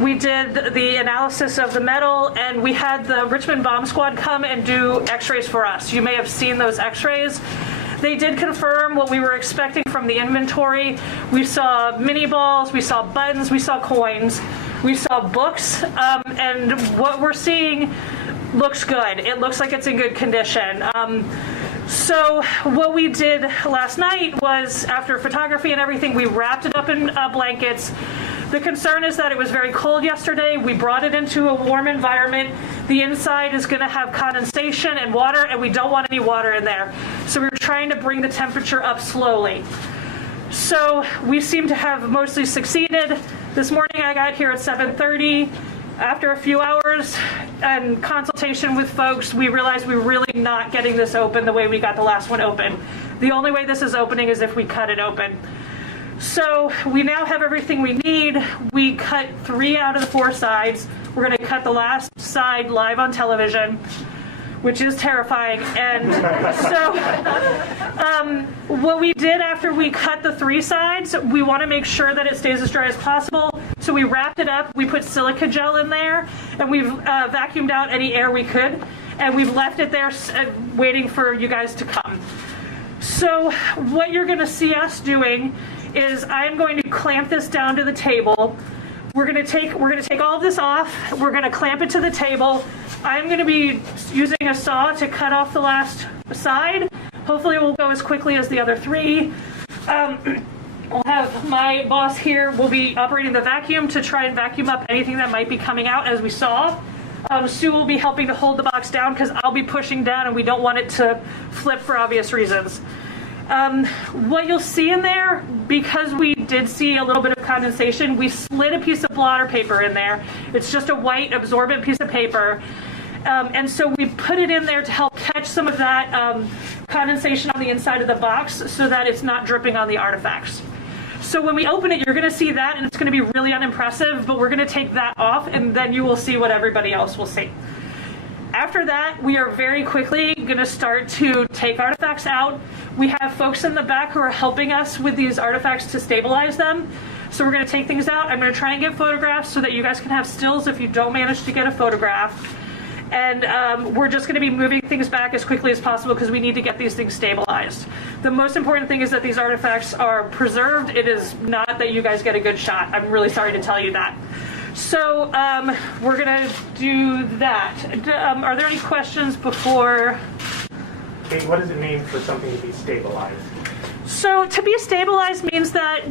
We did the analysis of the metal, and we had the Richmond bomb squad come and do x-rays for us. You may have seen those x-rays. They did confirm what we were expecting from the inventory. We saw mini balls, we saw buttons, we saw coins, we saw books, and what we're seeing looks good. It looks like it's in good condition. So what we did last night was, after photography and everything, we wrapped it up in blankets. The concern is that it was very cold yesterday. We brought it into a warm environment. The inside is going to have condensation and water, and we don't want any water in there. So we were trying to bring the temperature up slowly. So we seem to have mostly succeeded. This morning I got here at 7:30. After a few hours and consultation with folks, we realized we were really not getting this open the way we got the last one open. The only way this is opening is if we cut it open. So we now have everything we need. We cut 3 out of the 4 sides. We're going to cut the last side live on television, which is terrifying. And so what we did after we cut the 3 sides, we want to make sure that it stays as dry as possible. So we wrapped it up, we put silica gel in there, and we've vacuumed out any air we could, and we've left it there waiting for you guys to come. So what you're going to see us doing is I'm going to clamp this down to the table. We're going to take all of this off. We're going to clamp it to the table. I'm going to be using a saw to cut off the last side. Hopefully it will go as quickly as the other 3. I'll have my boss here will be operating the vacuum to try and vacuum up anything that might be coming out, as we saw. Sue will be helping to hold the box down because I'll be pushing down and we don't want it to flip for obvious reasons. What you'll see in there, because we did see a little bit of condensation, we slid a piece of blotter paper in there. It's just a white absorbent piece of paper. And so we put it in there to help catch some of that condensation on the inside of the box so that it's not dripping on the artifacts. So when we open it, you're going to see that, and it's going to be really unimpressive, but we're going to take that off, and then you will see what everybody else will see. After that, we are very quickly going to start to take artifacts out. We have folks in the back who are helping us with these artifacts to stabilize them. So we're going to take things out. I'm going to try and get photographs so that you guys can have stills if you don't manage to get a photograph. And we're just going to be moving things back as quickly as possible because we need to get these things stabilized. The most important thing is that these artifacts are preserved. It is not that you guys get a good shot. I'm really sorry to tell you that. So we're going to do that. Are there any questions before? Kate, what does it mean for something to be stabilized? So to be stabilized means that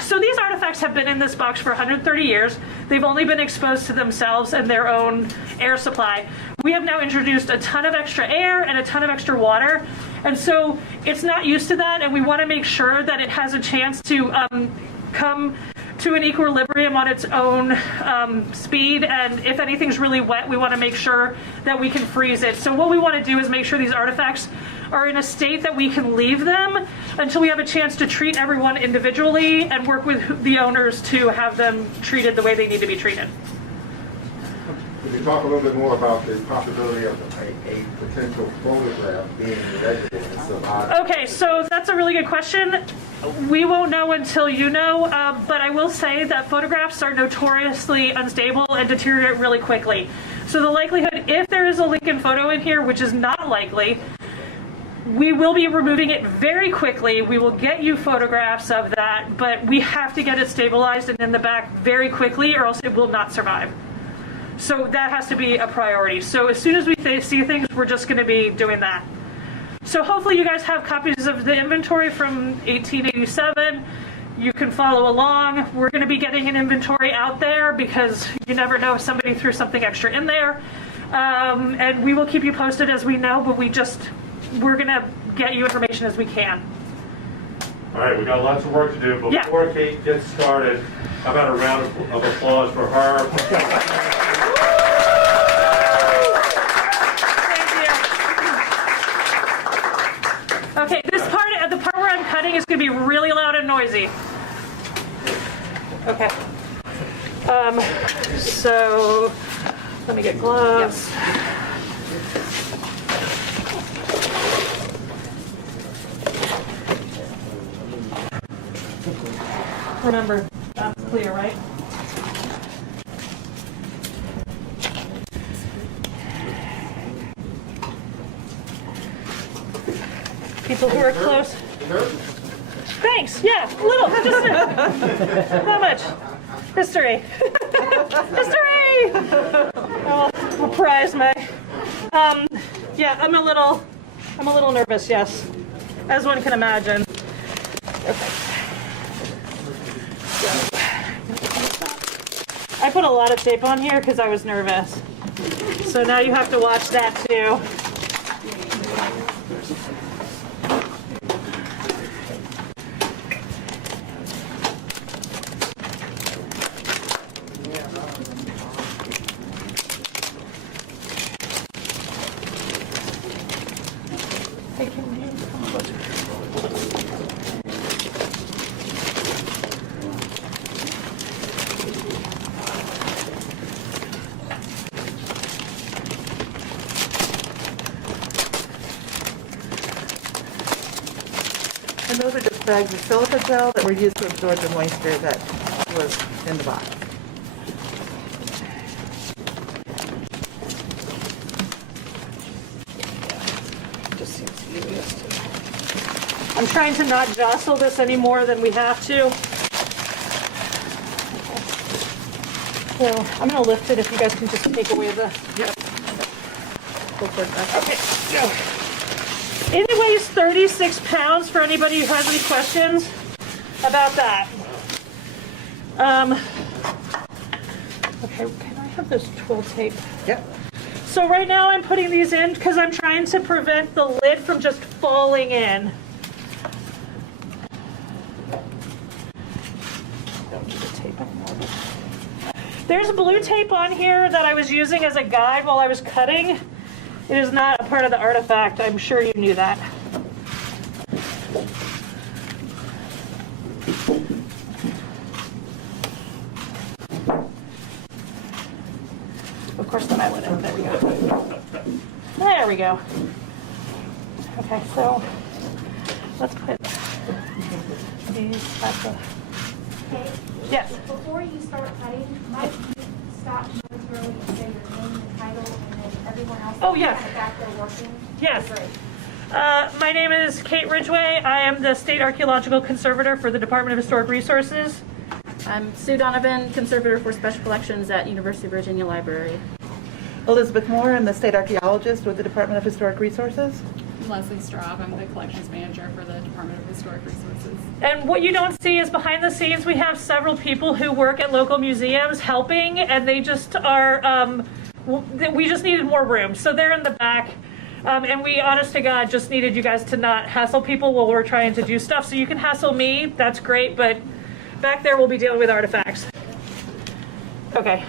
so these artifacts have been in this box for 130 years. They've only been exposed to themselves and their own air supply. We have now introduced a ton of extra air and a ton of extra water. And so it's not used to that, and we want to make sure that it has a chance to come to an equilibrium on its own speed, and if anything's really wet, we want to make sure that we can freeze it. So what we want to do is make sure these artifacts are in a state that we can leave them until we have a chance to treat everyone individually and work with the owners to have them treated the way they need to be treated. Could you talk a little bit more about the possibility of a potential photograph being the evidence of art? Okay, so that's a really good question. We won't know until you know, but I will say that photographs are notoriously unstable and deteriorate really quickly. So the likelihood, if there is a Lincoln photo in here, which is not likely, we will be removing it very quickly. We will get you photographs of that, but we have to get it stabilized and in the back very quickly, or else it will not survive. So that has to be a priority. So as soon as we see things, we're just going to be doing that. So hopefully you guys have copies of the inventory from 1887. You can follow along. We're going to be getting an inventory out there because you never know if somebody threw something extra in there. And we will keep you posted as we know, but we're going to get you information as we can. All right, we got lots of work to do. But before Kate gets started, how about a round of applause for her? Okay, the part where I'm cutting is going to be really loud and noisy. Okay. So let me get gloves. Remember, that's clear, right? people who are close. Thanks. Yeah, a little. Just not much. History. History. I'll prize my. Yeah, I'm a little nervous. Yes, as one can imagine. Okay. I put a lot of tape on here because I was nervous. So now you have to watch that too. And those are just bags of silica gel that were used to absorb the moisture that was in the box. Just seems easiest. I'm trying to not jostle this any more than we have to. So I'm going to lift it if you guys can just take away the... Yep. Okay, go. It weighs 36 pounds for anybody who has any questions about that. Okay, can I have this twill tape? Yep. So right now I'm putting these in because I'm trying to prevent the lid from just falling in. Don't need the tape anymore. There's blue tape on here that I was using as a guide while I was cutting. It is not a part of the artifact. I'm sure you knew that. Of course, then I went in. There we go. There we go. Okay, so let's put these at the... Okay. Yes. Before you start cutting, might you stop momentarily and say your name and title, and then everyone else? Oh, yes. Kind of back there working. Yes. Great. My name is Kate Ridgway. I am the State Archaeological Conservator for the Department of Historic Resources. I'm Sue Donovan, Conservator for Special Collections at University of Virginia Library. Elizabeth Moore, I'm the State Archaeologist with the Department of Historic Resources. Leslie Straub, I'm the Collections Manager for the Department of Historic Resources. And what you don't see is behind the scenes, we have several people who work at local museums helping, and they just are, we just needed more room. So they're in the back. And we, honest to God, just needed you guys to not hassle people while we're trying to do stuff. So you can hassle me, that's great, but back there we'll be dealing with artifacts. Okay.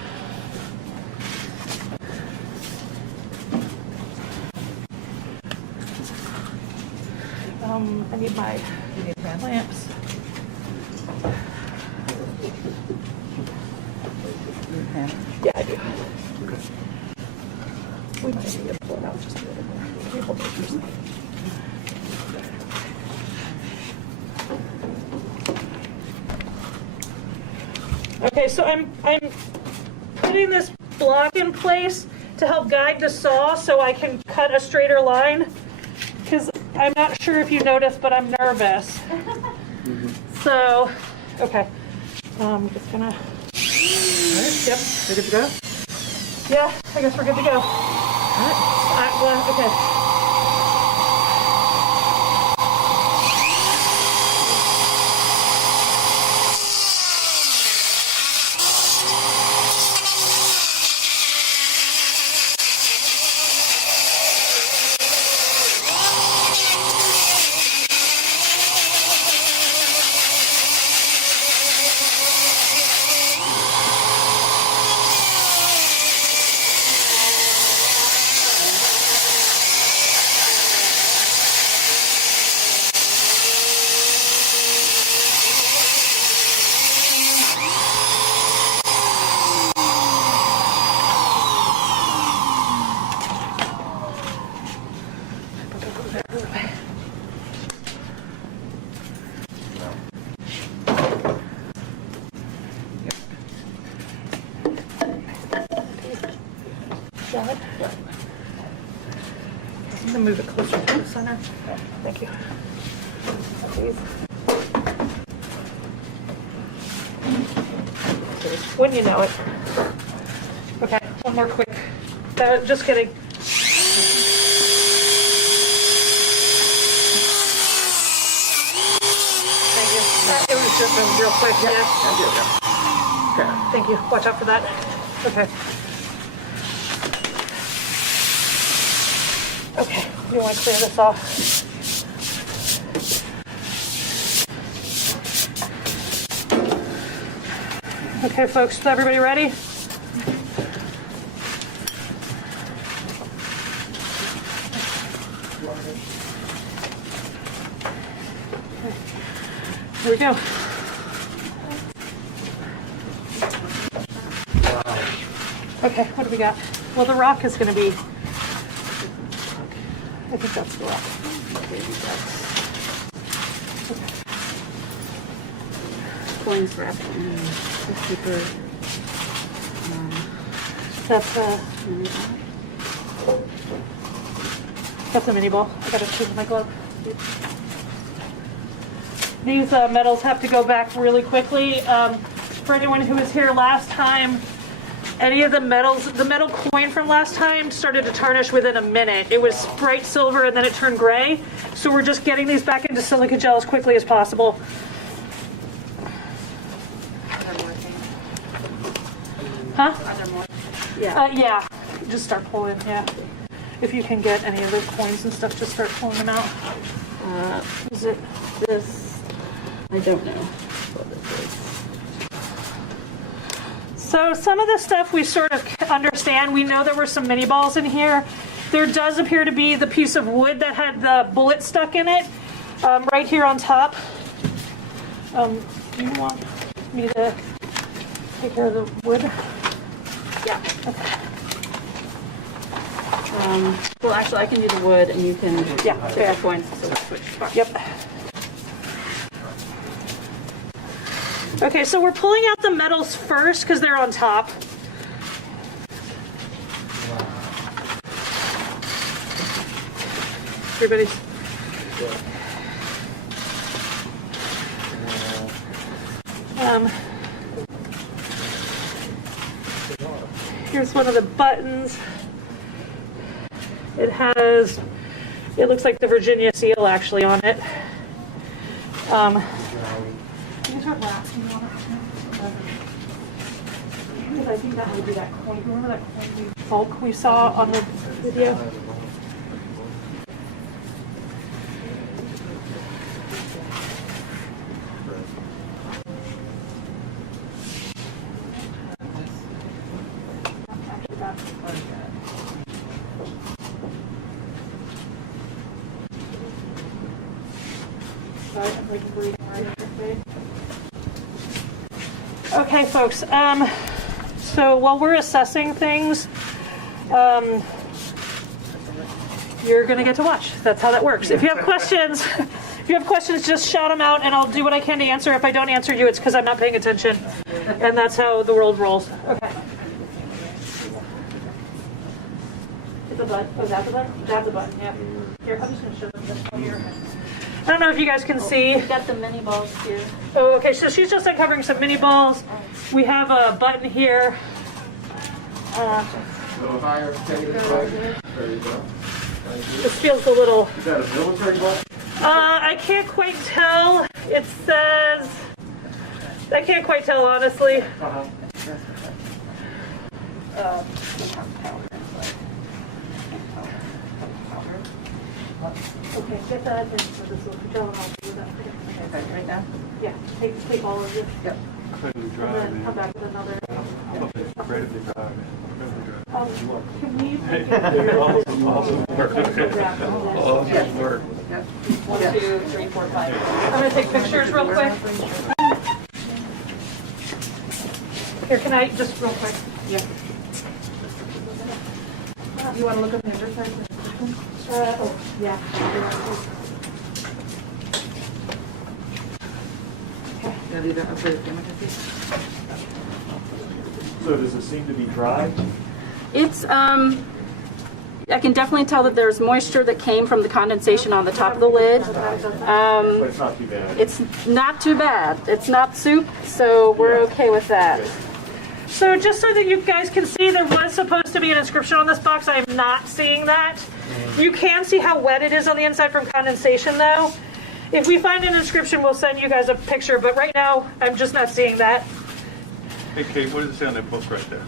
I need my lamps. Yeah, I do. We might need to pull it out just a little more. Can you hold it for a second? Okay, so I'm putting this block in place to help guide the saw so I can cut a straighter line, because I'm not sure if you noticed, but I'm nervous. So, okay, I'm just gonna. All right, yep, we're good to go? Yeah, I guess we're good to go. All right. Well, okay. I'm gonna move it closer to the center. Thank you. Please. When you know it. Okay, one more quick. Just kidding. Thank you. It was just a real quick, yeah. Thank you. Watch out for that. Okay. Okay, you want to clear this off? Okay, folks, is everybody ready? Here we go. Okay, what do we got? Well, the rock is going to be, I think that's the rock. Coins wrapped in a super. That's a mini ball. I got to choose my glove. These metals have to go back really quickly. For anyone who was here last time, any of the metals, the metal coin from last time started to tarnish within a minute. It was bright silver and then it turned gray. So we're just getting these back into silica gel as quickly as possible. Are there more things? Huh? Are there more? Yeah. Just start pulling, yeah. If you can get any of those coins and stuff, just start pulling them out. Is it This, I don't know what this is. So some of the stuff we sort of understand. We know there were some mini balls in here. There does appear to be the piece of wood that had the bullet stuck in it, right here on top. Do you want me to take care of the wood? Yeah. Okay. Well, actually, I can do the wood, and you can Yeah, take fair. the coins. So we'll switch. Yep. Okay, so we're pulling out the metals first because they're on top. Everybody's. Here's one of the buttons. It looks like the Virginia seal actually on it. These are last. I think that would be that coin. Remember that coin bulk we saw on the video? Okay, folks. So while we're assessing things, you're going to get to watch. That's how that works. If you have questions, just shout them out, and I'll do what I can to answer. If I don't answer you, it's because I'm not paying attention, and that's how the world rolls. Okay. It's a button. Oh, that's a button. That's a button. Yeah. Here, I'm just going to show them this one here. I don't know if you guys can see. We've got the mini balls here. Oh, okay, so she's just uncovering some mini balls. We have a button here. A little higher, take it right. There you go. Thank you. This feels a little... Is that a military ball? I can't quite tell. It says... I can't quite tell, honestly. Okay, get that into this little gel and I'll do that. Okay, right now? Yeah, take all of this. Yep. And then come back with another. Can we make it clear? Yes. work. Yep. 1, 2, 3, 4, 5. I'm gonna take pictures real quick. Here, can I just real quick? Yeah. You want to look at the other side? Oh, yeah. Yeah, these are approved. So does it seem to be dry? It's I can definitely tell that there's moisture that came from the condensation on the top of the lid. But it's not too bad. It's not too bad. It's not soup, so we're okay with that. So just so that you guys can see, there was supposed to be an inscription on this box. I am not seeing that. You can see how wet it is on the inside from condensation though. If we find an inscription, we'll send you guys a picture, but right now, I'm just not seeing that. Hey, Kate, what does it say on that book right there?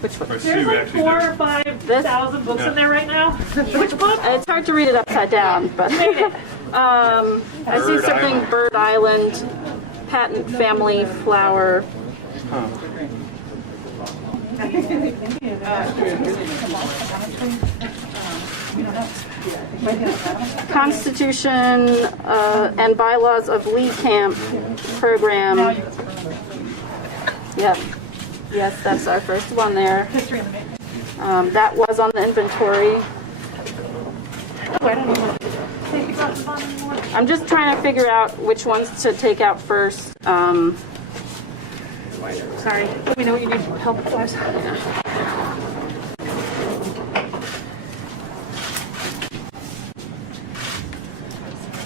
Which one? Or There's Sue like actually 4,000 did. or 5,000 books in there right now. Which book? It's hard to read it upside down, but I see Bird something Island. Bird Island, patent family flower. Constitution and bylaws of Lee Camp program. Yep. Yes, that's our first one there. That was on the inventory. I'm just trying to figure out which ones to take out first. Sorry, let me know what you need help with.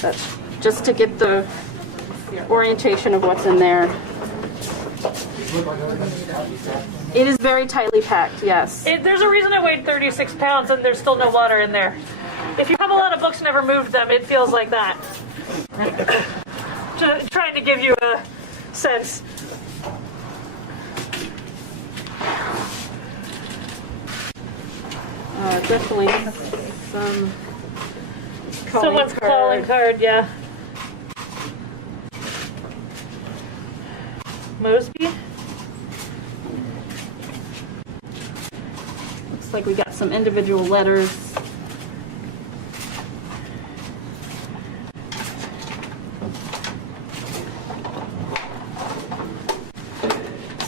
That's just to get the orientation of what's in there. It is very tightly packed, yes. There's a reason it weighed 36 pounds and there's still no water in there. If you have a lot of books and never moved them, it feels like that. Trying to give you a sense. Definitely some Someone's calling card, yeah. Mosby? Looks like we got some individual letters.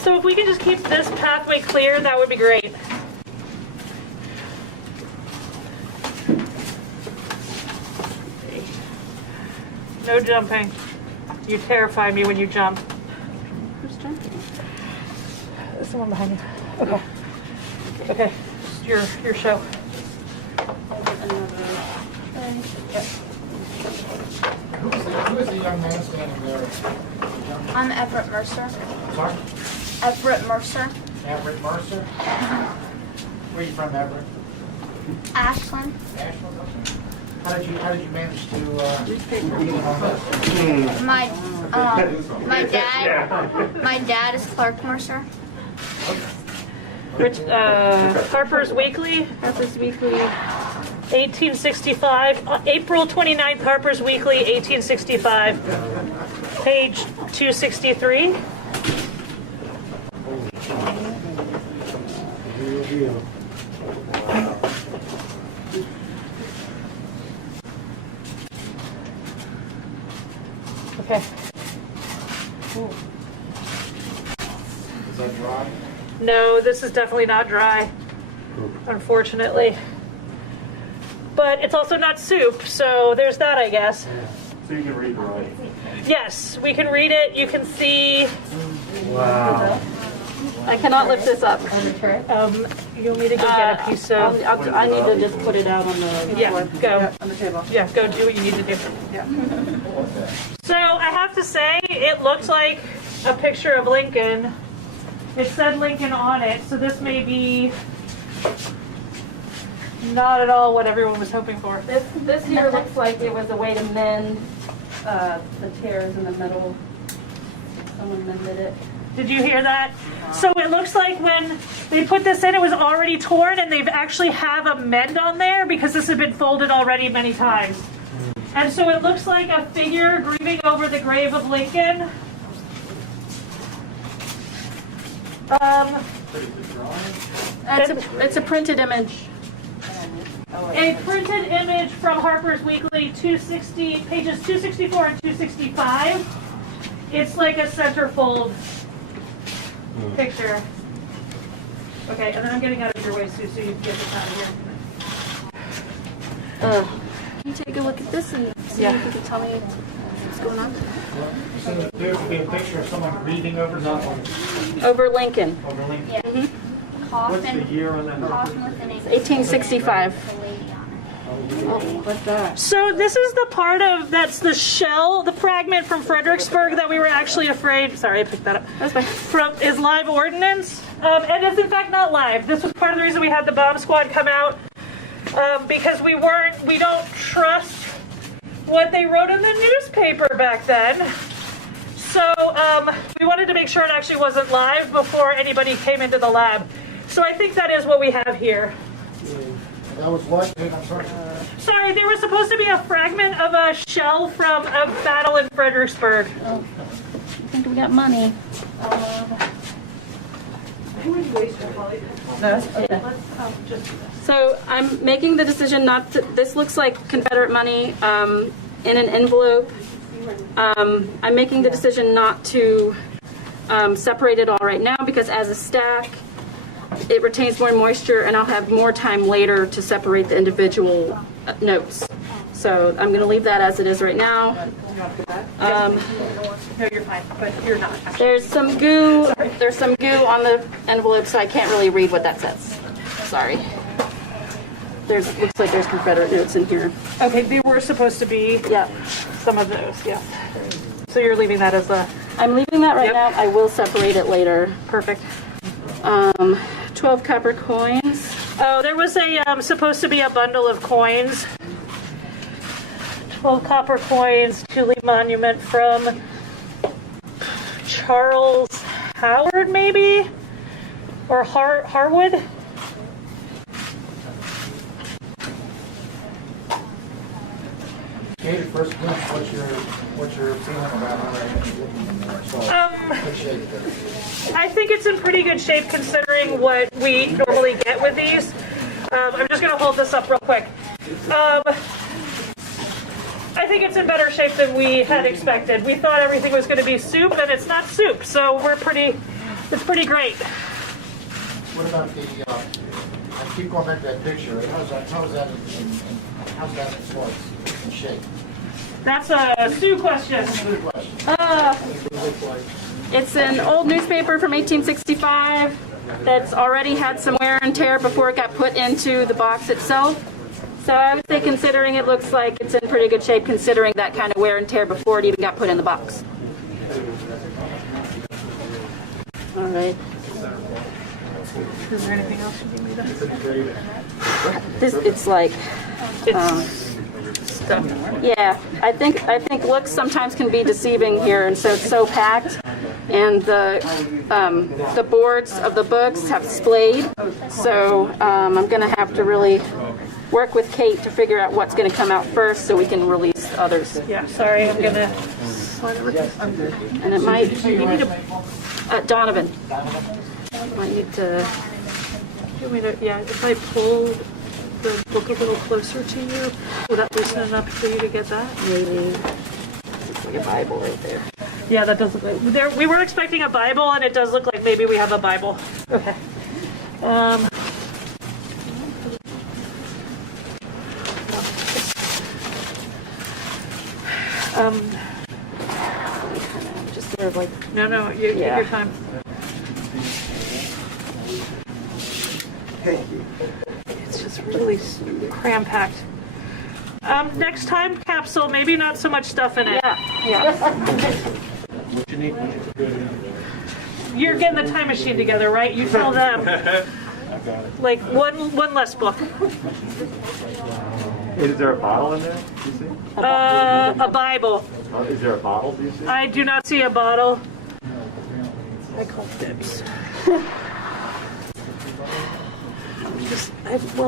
So if we can just keep this pathway clear, that would be great. No jumping. You terrify me when you jump. Who's jumping? There's someone behind you. Okay. Okay. Your show. Who is the young man standing there? I'm Everett Mercer. Sorry? Everett Mercer. Everett Mercer? Where are you from, Everett? Ashland. Ashland? Okay. How did you manage to get on this? My dad is Clark Mercer. Harper's Weekly, Harper's Weekly. 1865. April 29th, Harper's Weekly, 1865. Page 263. Okay. Is that dry? No, this is definitely not dry, unfortunately. But it's also not soup, so there's that, I guess. So you can read the writing. Yes, we can read it. You can see. Wow. I cannot lift this up. You'll need to go get a piece of. I need to just put it out on the Yeah, floor. go. On the table. Yeah, go do what you need to do. Yeah. So I have to say, it looks like a picture of Lincoln. It said Lincoln on it, so this may be not at all what everyone was hoping for. This here looks like it was a way to mend the tears in the middle. Someone mended it. Did you hear that? So it looks like when they put this in, it was already torn, and they've actually have a mend on there because this had been folded already many times. And so it looks like a figure grieving over the grave of Lincoln. It's a printed image. A printed image from Harper's Weekly, 260, pages 264 and 265. It's like a centerfold picture. Okay, and then I'm getting out of your way, Sue, so you can get this out of here. Can you take a look at this and see if you can tell me what's going on? So there could be a picture of someone reading over something. Over Lincoln. Over Lincoln. Yeah. What's the year on that? Hoffman with an 1865. The lady on it. What's that? So this is the part of, that's the shell, the fragment from Fredericksburg that we were actually afraid, sorry, I picked that up, from is live ordnance. And it's in fact not live. This was part of the reason we had the bomb squad come out, because we don't trust what they wrote in the newspaper back then. So we wanted to make sure it actually wasn't live before anybody came into the lab. So I think that is what we have here. That was what? I'm sorry. Sorry, there was supposed to be a fragment of a shell from a battle in Fredericksburg. I think we got money. So I'm making the decision not to, this looks like Confederate money in an envelope. I'm making the decision not to separate it all right now because as a stack, it retains more moisture and I'll have more time later to separate the individual notes. So I'm going to leave that as it is right now. No, you're fine, but you're not. There's some goo on the envelope, so I can't really read what that says. Sorry. Looks like there's Confederate notes in here. Okay, they were supposed to be Yeah. some of those, yes. So you're leaving that as a I'm leaving that right Yep. now. I will separate it later. perfect. 12 copper coins. Oh, there was a supposed to be a bundle of coins. 12 copper coins, Julie Monument from Charles Howard, maybe? Or Harwood? Katie, first glimpse, what's your feeling about how that good shape there? I think it's in pretty good shape considering what we normally get with these. I'm just going to hold this up real quick. I think it's in better shape than we had expected. We thought everything was going to be soup, and it's not soup, so it's pretty great. What about I keep going back to that picture, how's that in shape? That's a Sue question. Good question. It's an old newspaper from 1865 that's already had some wear and tear before it got put into the box itself. So I would say considering it looks like it's in pretty good shape considering that kind of wear and tear before it even got put in the box. All right. Is there anything else you need me to? It's like, Stuff. yeah, I think looks sometimes can be deceiving here, and so it's so packed, and the boards of the books have splayed, so I'm gonna have to really work with Kate to figure out what's gonna come out first so we can release the others. Yeah, sorry, I'm gonna. And it might, you need to, Donovan. Might need to, Yeah, if I pull the book a little closer to you, will that loosen enough for you to get that? maybe, it's like a Bible right there. Yeah, that does look like. We were expecting a Bible, and it does look like maybe we have a Bible. Okay. Just sort of like, No, you take Yeah. your time. It's just really cram-packed. Next time, capsule, maybe not so much stuff in it. yeah. What you need? You're getting the time machine together, right? You tell them. Like one less book. Is there a bottle in there, do you see? A Bible. Is there a bottle, do you see? I do not see a bottle. I call dibs.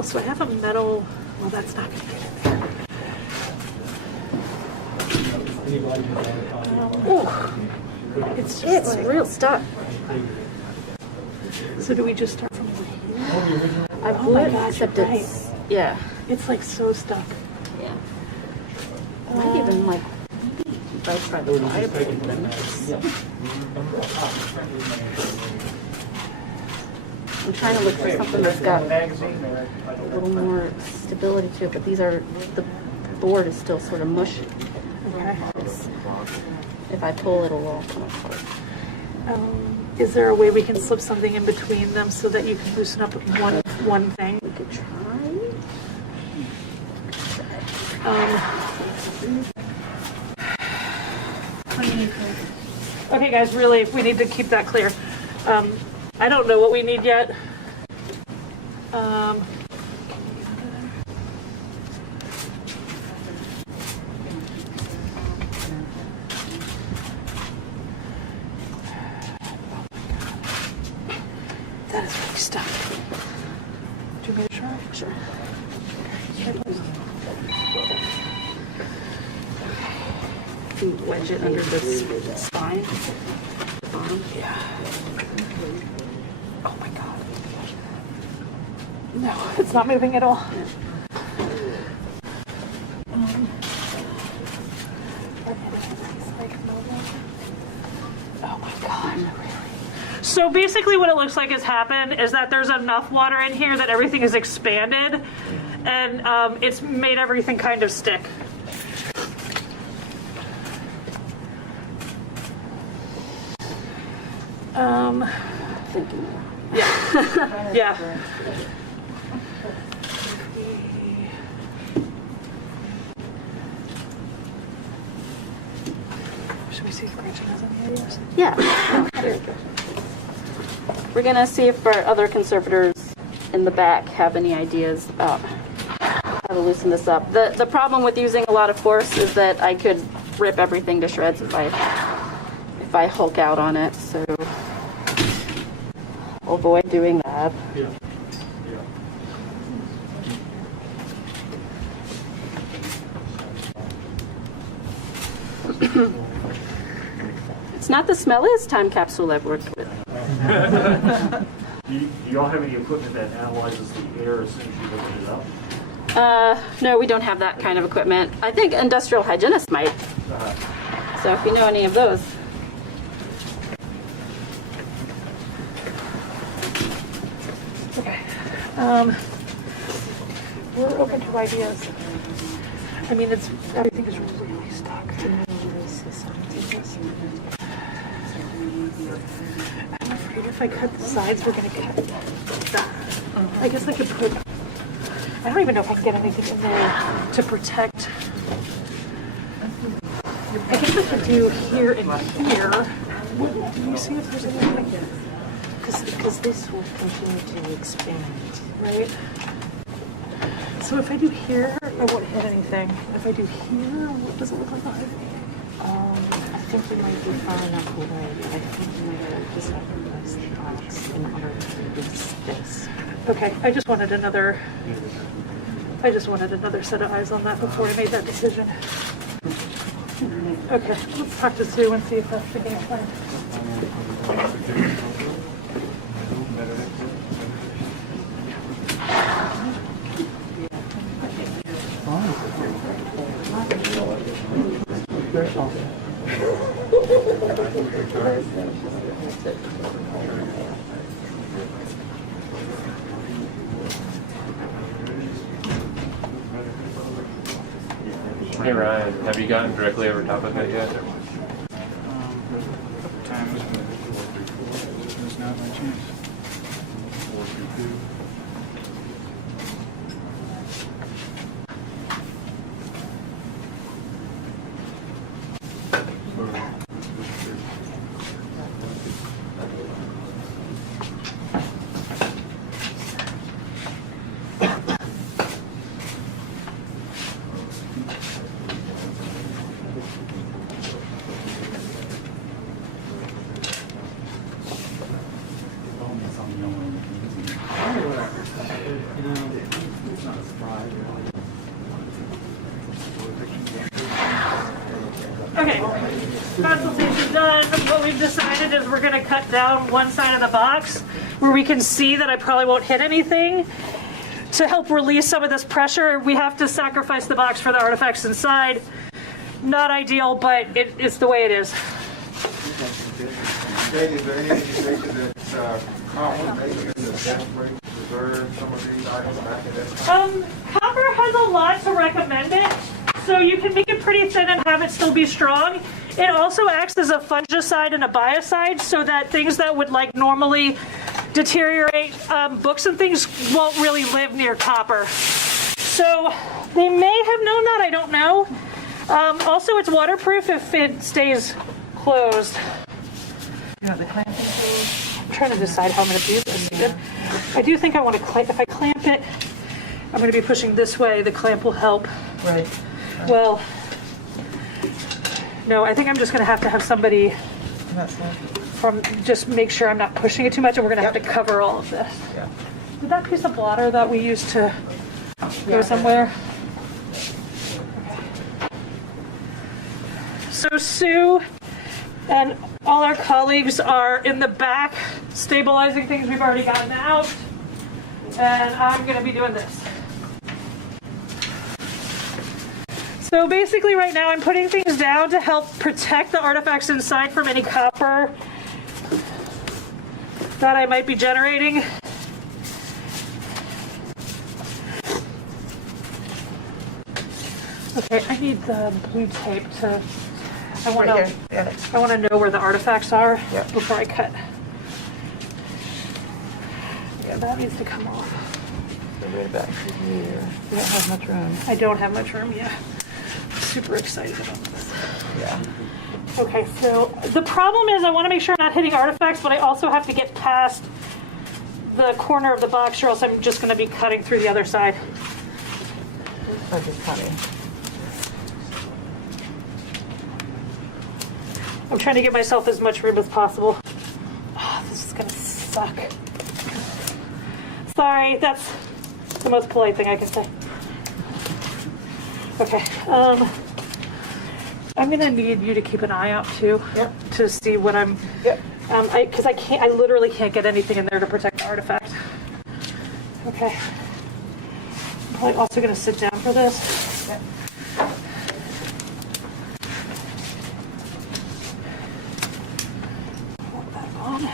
So I have a metal. Well, that's not going to get in there. It's real stuff. So do we just start from here? I Oh my would, gosh, except you're it's, yeah. It's like so stuck. Yeah. Might even like, if I try the Bible, then I'm trying to look for something that's got a little more stability to it, but the board is still sort of mushy. Okay. If I pull, it'll all come apart. Is there a way we can slip something in between them so that you can loosen up one thing? We could try. Okay, guys, really, we need to keep that clear. I don't know what we need yet. That is really stuck. Do you want me to try? Sure. Wedge it under the spine. The bottom. Yeah. Oh my God. No, it's not moving at all. Oh my God, really? So basically what it looks like has happened is that there's enough water in here that everything is expanded and it's made everything kind of stick. Yeah. Yeah. Should we see if Gretchen has any ideas? Yeah. Very good. We're gonna see if our other conservators in the back have any ideas about how to loosen this up. The problem with using a lot of force is that I could rip everything to shreds if I hulk out on it, so I'll avoid doing that. Yeah. It's not the smelliest time capsule I've worked with. Do y'all have any equipment that analyzes the air as soon as you open it up? No, we don't have that kind of equipment. I think industrial hygienists might. So if you know any of those. Okay. We're open to ideas. I mean, everything is really stuck. I'm afraid if I cut the sides, we're gonna cut that. I guess I could put. I don't even know if I can get anything in there to protect. I guess I could do here and here. Do you see if there's anything? Because this will continue to expand. Right? So if I do here, I won't hit anything. If I do here, what does it look like behind me? I think we might be far enough away, but I think we might have to sacrifice the box in order to release this. Okay, I just wanted another set of eyes on that before I made that decision. Okay, let's talk to Sue and see if that's the game plan. Hey Ryan, have you gotten directly over top of it yet? Times, but there's not my chance. Okay, consultation done. What we've decided is we're gonna cut down one side of the box where we can see that I probably won't hit anything. To help release some of this pressure, we have to sacrifice the box for the artifacts inside. Not ideal, but it's the way it is. Jay, is there any indication that's common maybe in the death rate to preserve some of these items back in that time? Copper has a lot to recommend it. So you can make it pretty thin and have it still be strong. It also acts as a fungicide and a biocide so that things that would like normally deteriorate books and things won't really live near copper. So they may have known that, I don't know. Also, it's waterproof if it stays closed. The clamping tool. I'm trying to decide how I'm going to use this. I do think I want to clamp. If I clamp it, I'm going to be pushing this way. The clamp will help. Right. Well, no, I think I'm just going to have somebody from just make sure I'm not pushing it too much, and we're going to have to cover all of this. Yeah. Did that piece of blotter that we used to go somewhere? Okay. So Sue and all our colleagues are in the back stabilizing things we've already gotten out, and I'm going to be doing this. So basically right now I'm putting things down to help protect the artifacts inside from any copper that I might be generating. Okay, I need the blue tape to, I want to know where the artifacts are before I cut. Yeah, that needs to come off. Right back here. You don't have much room. I don't have much room, yeah. Super excited about this. Yeah. Okay, so the problem is I want to make sure I'm not hitting artifacts, but I also have to get past the corner of the box or else I'm just going to be cutting through the other side. I'm just cutting. I'm trying to give myself as much room as possible. Oh, this is going to suck. Sorry, that's the most polite thing I can say. Okay, I'm gonna need you to keep an eye out too, to see what I'm, because I literally can't get anything in there to protect the artifact. Okay, I'm probably also gonna sit down for this. Put that on.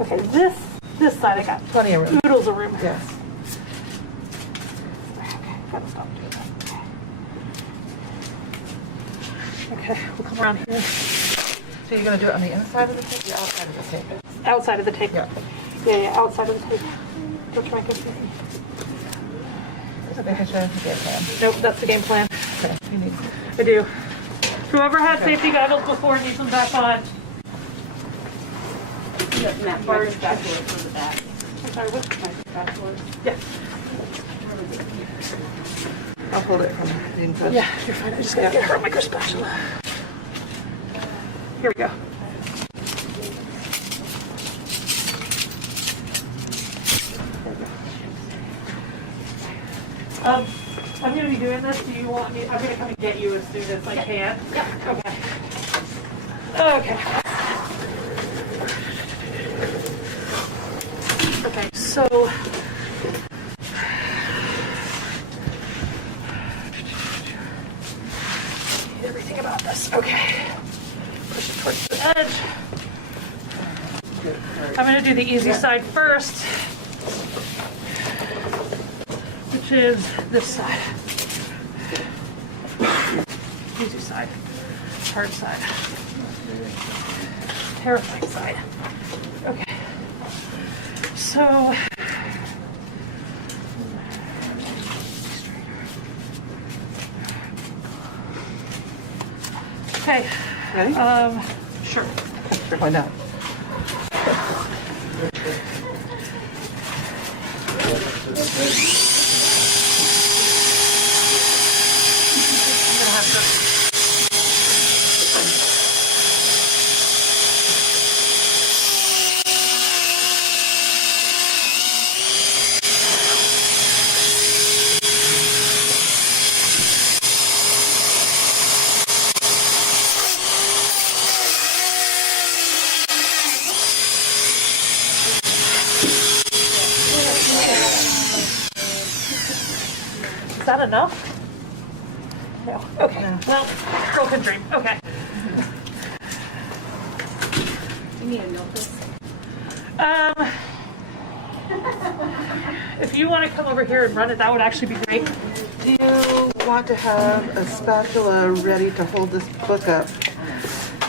Okay, this side I got Plenty of room. oodles of room. Yes. Okay, gotta stop doing that. Okay, we'll come around here. So you're going to do it on the inside of the tape or outside of the tape? Outside of the tape. Yeah. Yeah, outside of the tape. Don't try and confuse me. Just making sure that's the game plan. Nope, that's the game plan. Okay. You need I do. Whoever had safety goggles before needs them back on. Matt, bird spatula for the back. I'm sorry, what? Spatulas. Yeah. I'll hold it from the inside. Yeah, you're fine. I just gotta get her micro spatula. Here we go. I'm gonna be doing this. Do you want me? I'm gonna come and get you as soon as I can. Yeah. Okay. Okay. Okay. So. Everything about this. Okay. Push it towards the edge. I'm gonna do the easy side first, which is this side. Easy side. Hard side. Terrifying side. Okay. So. Okay. Ready? Sure. Sure, why not? I'm gonna have to. Is that enough? No. Okay. No. Well, girl can dream. Okay. You need a notebook. If you want to come over here and run it, that would actually be great. Do you want to have a spatula ready to hold this book up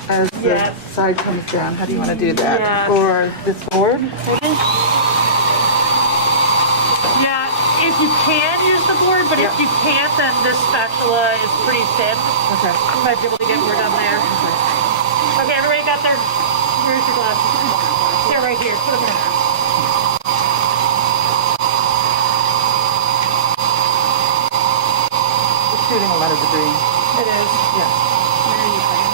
as the Yes. side comes down. How do you want to do that? Yes. For this board, maybe? Yeah, if you can use the board, but if you can't, then this spatula is pretty thin. Okay. You might be able to get more down there. Okay, everybody got their, here's your glasses. Here, right here, put them in. It's shooting a lot of debris. It is. Yeah. Where are you cutting?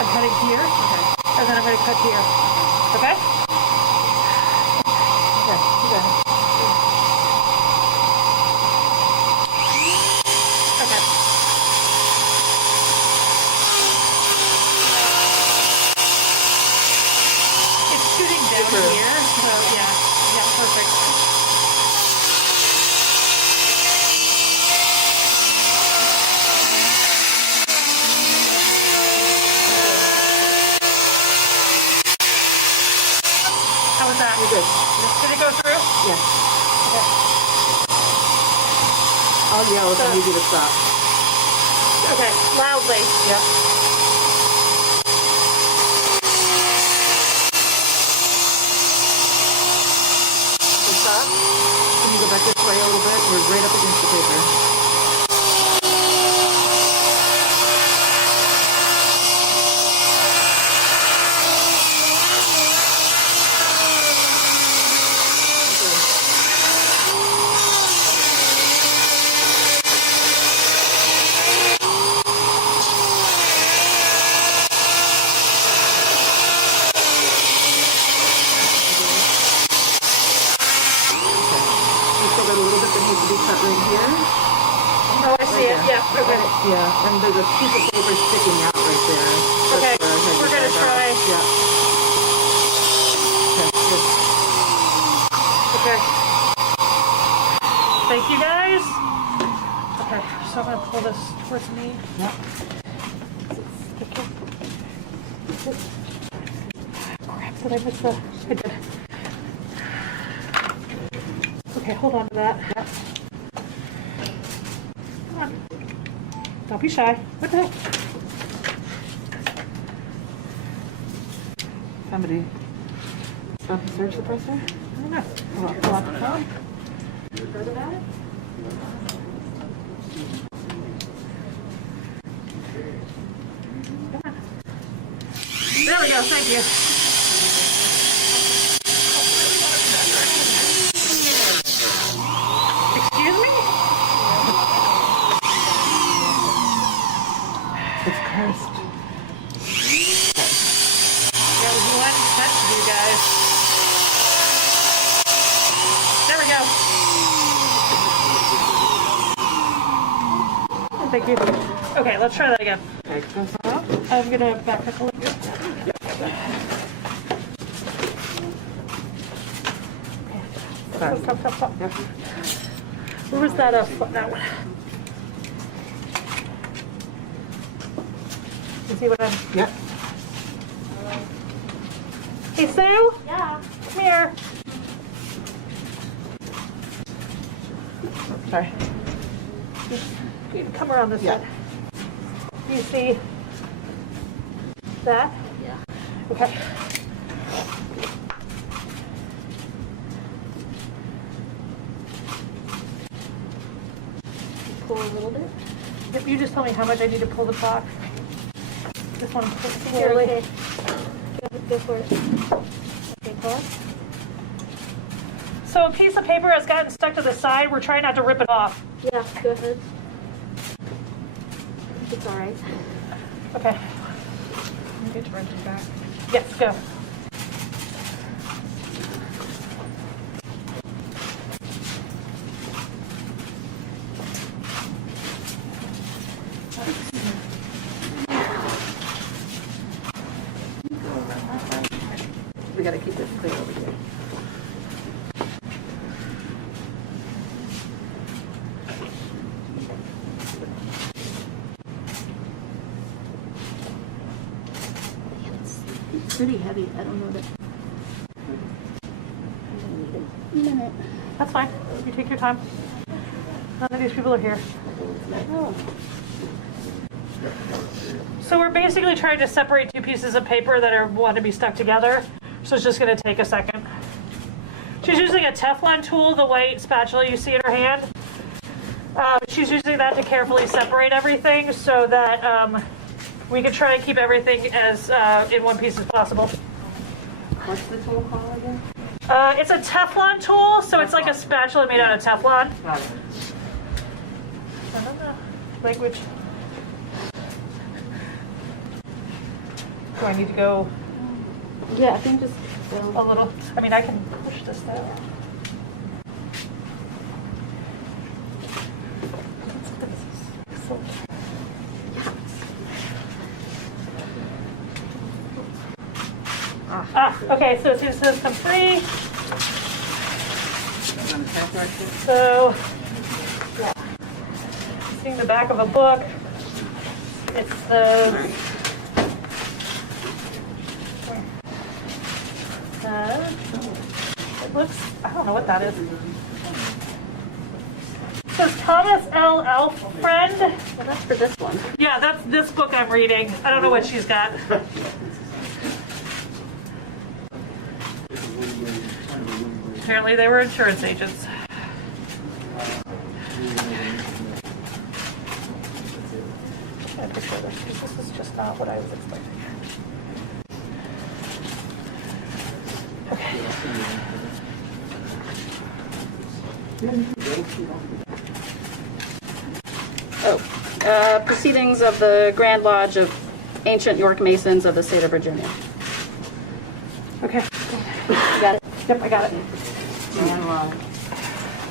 I'm cutting here, and then I'm going to cut here. Okay? Okay. You got it. Okay. It's shooting down here, so yeah, perfect. How was that? You're good. Did it go through? Yeah. Okay. I'll yell if I need you to stop. Okay, loudly. Yep. Stop. Can you go back this way a little bit? We're right up against the paper. You still got a little bit that needs to be cut right here. Oh, I see it. Yeah, okay. Yeah, and there's a piece of paper sticking out right there. That's Okay, where I had we're you gonna cut try. off. Yeah. Okay, good. Okay. Thank you guys. Okay, so I'm gonna pull this towards me. Yep. Crap, did I miss the? I did. Okay, hold on to that. Yep. Come on. Don't be shy. What the heck? Somebody stop the surge suppressor? I don't know. Hold on, hold on. There we go, thank you. Excuse me? It's cursed. That was one touch, you guys. There we go. Thank you. Okay, let's try that again. Take this off. I'm gonna back up a little bit. Stop. Yep. Where was that? That one. You see what I'm? Yep. Hey, Sue. Yeah. Come here. Sorry. You can come around this Yeah. side. Do you see that? Yeah. Okay. Pull a little bit. Yep, you just tell me how much I need to pull the clock. This one, Here, slowly. okay. Go for it. Okay, pull it. So a piece of paper has gotten stuck to the side. We're trying not to rip it off. Yeah, go ahead. It's all right. Okay. Get to Richmond back. Yes, go. We gotta keep this clear over here. It's pretty heavy. I don't know that. That's fine. You take your time. None of these people are here. So we're basically trying to separate two pieces of paper that want to be stuck together. So it's just going to take a second. She's using a Teflon tool, the white spatula you see in her hand. She's using that to carefully separate everything so that we can try and keep everything as in one piece as possible. What's the tool called again? It's a Teflon tool, so it's like a spatula made out of Teflon. Got it. I don't know. Language. Do I need to go Yeah, I think just a little? I mean, I can push this down. Okay, so it seems to come free. So, yeah. Seeing the back of a book. It's the. It looks, I don't know what that is. It says Thomas L. Alfred. well, that's for this one. Yeah, that's this book I'm reading. I don't know what she's got. Apparently they were insurance agents. This is just not what I was expecting. Proceedings of the Grand Lodge of Ancient York Masons of the state of Virginia. Okay. You got it? Yep, I got it.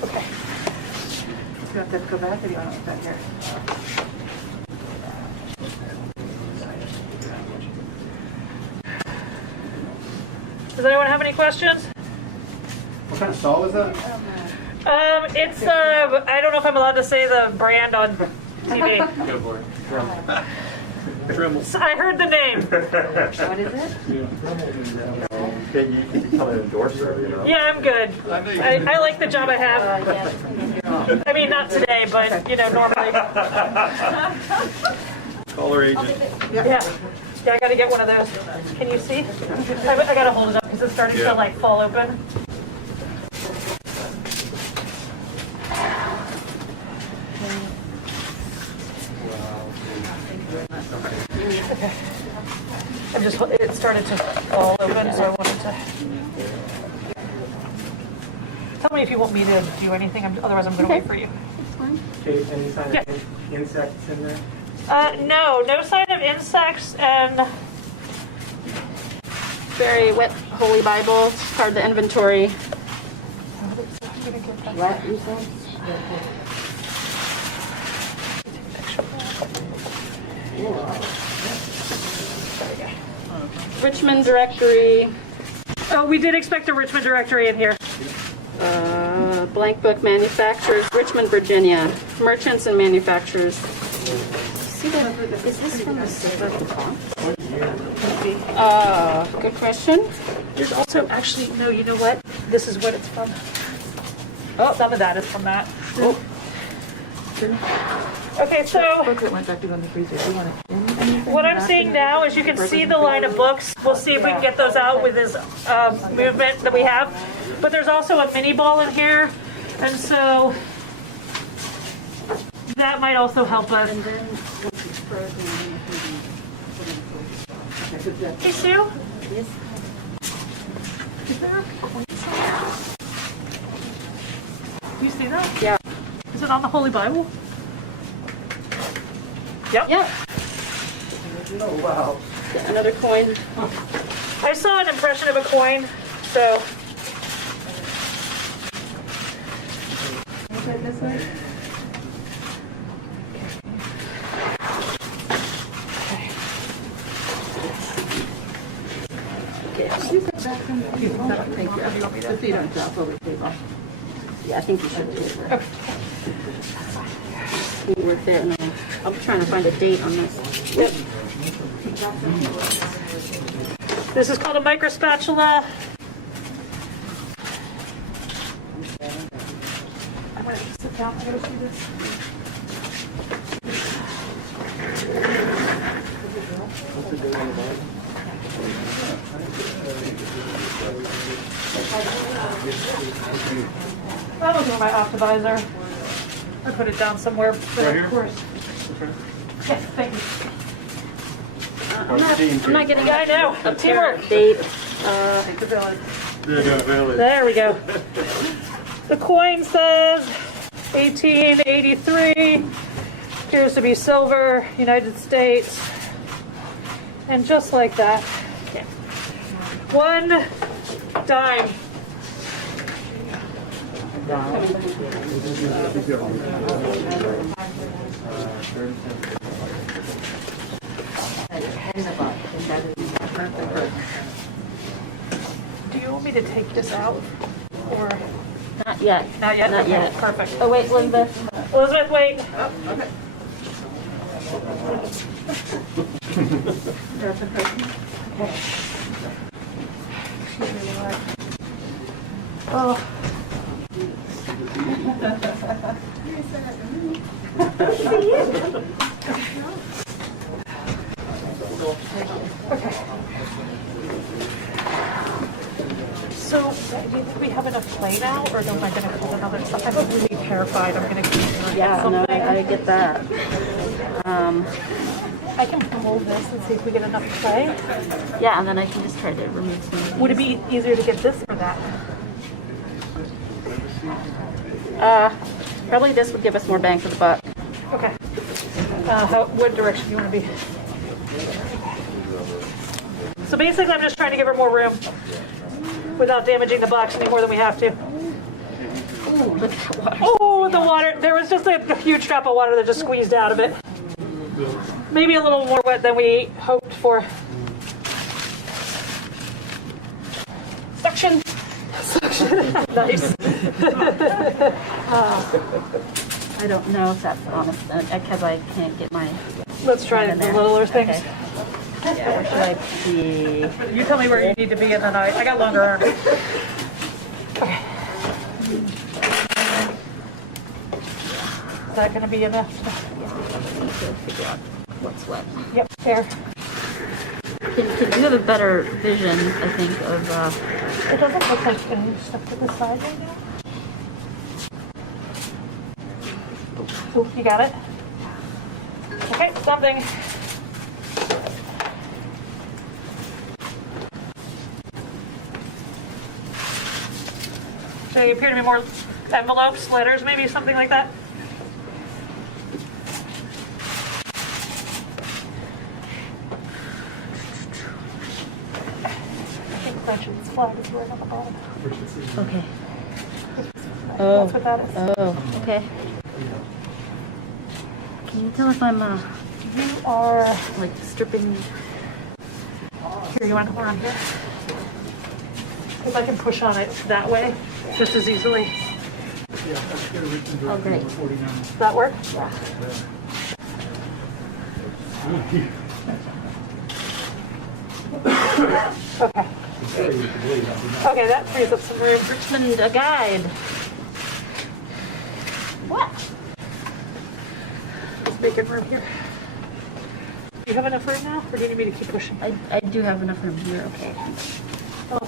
Okay. Do you have to go back or do you want to put that here? Does anyone have any questions? What kind of saw is that? It's I don't know if I'm allowed to say the brand on TV. Go for it. I heard the name. What is it? Can you tell an endorser, you know? Yeah, I'm good. I like the job I have. I mean, not today, but normally. Caller agent. Yeah, I got to get one of those. Can you see? I got to hold it up because it's starting to like fall open. Okay. It started to fall open, so I wanted to. Tell me if you want me to do anything, otherwise I'm going to wait for you. Okay, any sign of insects in there? No sign of insects, and Very wet Holy Bible, part of the inventory. What you said? Richmond directory, oh, we did expect a Richmond directory in here. blank book manufacturers, Richmond, Virginia, merchants and manufacturers. See that? Is this from the silver font? Good question. There's also actually no. You know what? This is what it's from. Oh, some of that is from that. Oh. Okay, so Book that went back to go in the freezer. Do you want to pin anything? what I'm seeing now is you can see the line of books. We'll see if we can get those out with this movement that we have. But there's also a mini ball in here, and so that might also help us. And then once it's frozen, then you can put it in the freezer. Hey, Sue? Yes. Is there a coin somewhere? Do you see that? Yeah. Is it on the Holy Bible? Yep. Yeah. Oh, wow. Another coin. I saw an impression of a coin, so. Okay, this way. You sit back from the table. Thank you. The feet don't drop over the table. Yeah, I think you should do it. Okay. Work there, and I'll be trying to find a date on this. Yep. This is called a micro spatula. I'm gonna sit down. I gotta see this. That was my optimizer. I put it down somewhere. But Right here? of course. Yes, thank you. I'm not getting I know. Teamwork. date. There we go. The coin says 1883. Appears to be silver, United States. And just like that. Yeah. 1 dime. Do you want me to take this out? Or Not yet. not yet? Not Okay, yet. Perfect. Oh, wait, Elizabeth. Elizabeth, wait. Oh. Okay. So, do you think we have enough play now, or am I going to call another? I'm really terrified. I'm going to keep Yeah, no, I get that. I can pull this and see if we get enough play. Yeah, and then I can just try to remove some. Would it be easier to get this or that? Probably this would give us more bang for the buck. Okay. What direction do you want to be? So basically, I'm just trying to give her more room without damaging the box any more than we have to. Oh, the water. There was just a huge drop of water that just squeezed out of it. Maybe a little more wet than we hoped for. Suction. Suction. Nice. I don't know if that's honest, because I can't get my. Let's try the littler things. Okay. Yeah, where should I be? You tell me where you need to be, and then I got longer arms. Okay. Is that going to be enough? I need to figure out what's what. Yep, there. You have a better vision, I think, of. It doesn't look like any stuff to the side right now. Oh, you got it? Okay, something. So you appear to be more envelopes, letters, maybe something like that? I think Richard's flag is right on the bottom. Okay. That's what that is. Oh, okay. Can you tell if I'm You are. like stripping? Here, you want to come around here? Because I can push on it that way just as easily. Oh, great. Does that work? Yeah. Okay. Okay, that frees up some room. Richmond, a guide. What? Just making room here. Do you have enough room now, or do you need me to keep pushing? I do have enough room here. Okay. Oh.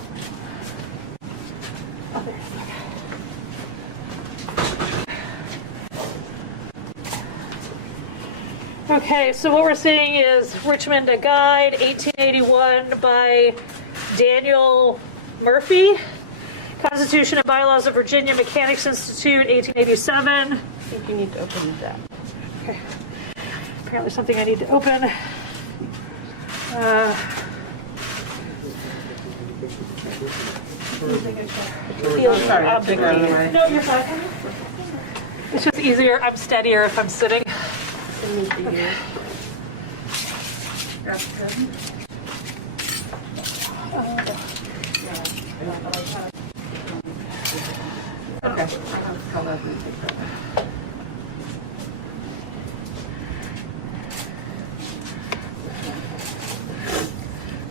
Oh, there. Okay, so what we're seeing is Richmond, a Guide, 1881 by Daniel Murphy. Constitution and Bylaws of Virginia Mechanics Institute, 1887. I think you need to open that. Okay. Apparently something I need to open. Feels our object anyway. No, you're fine. It's just easier. I'm steadier if I'm sitting.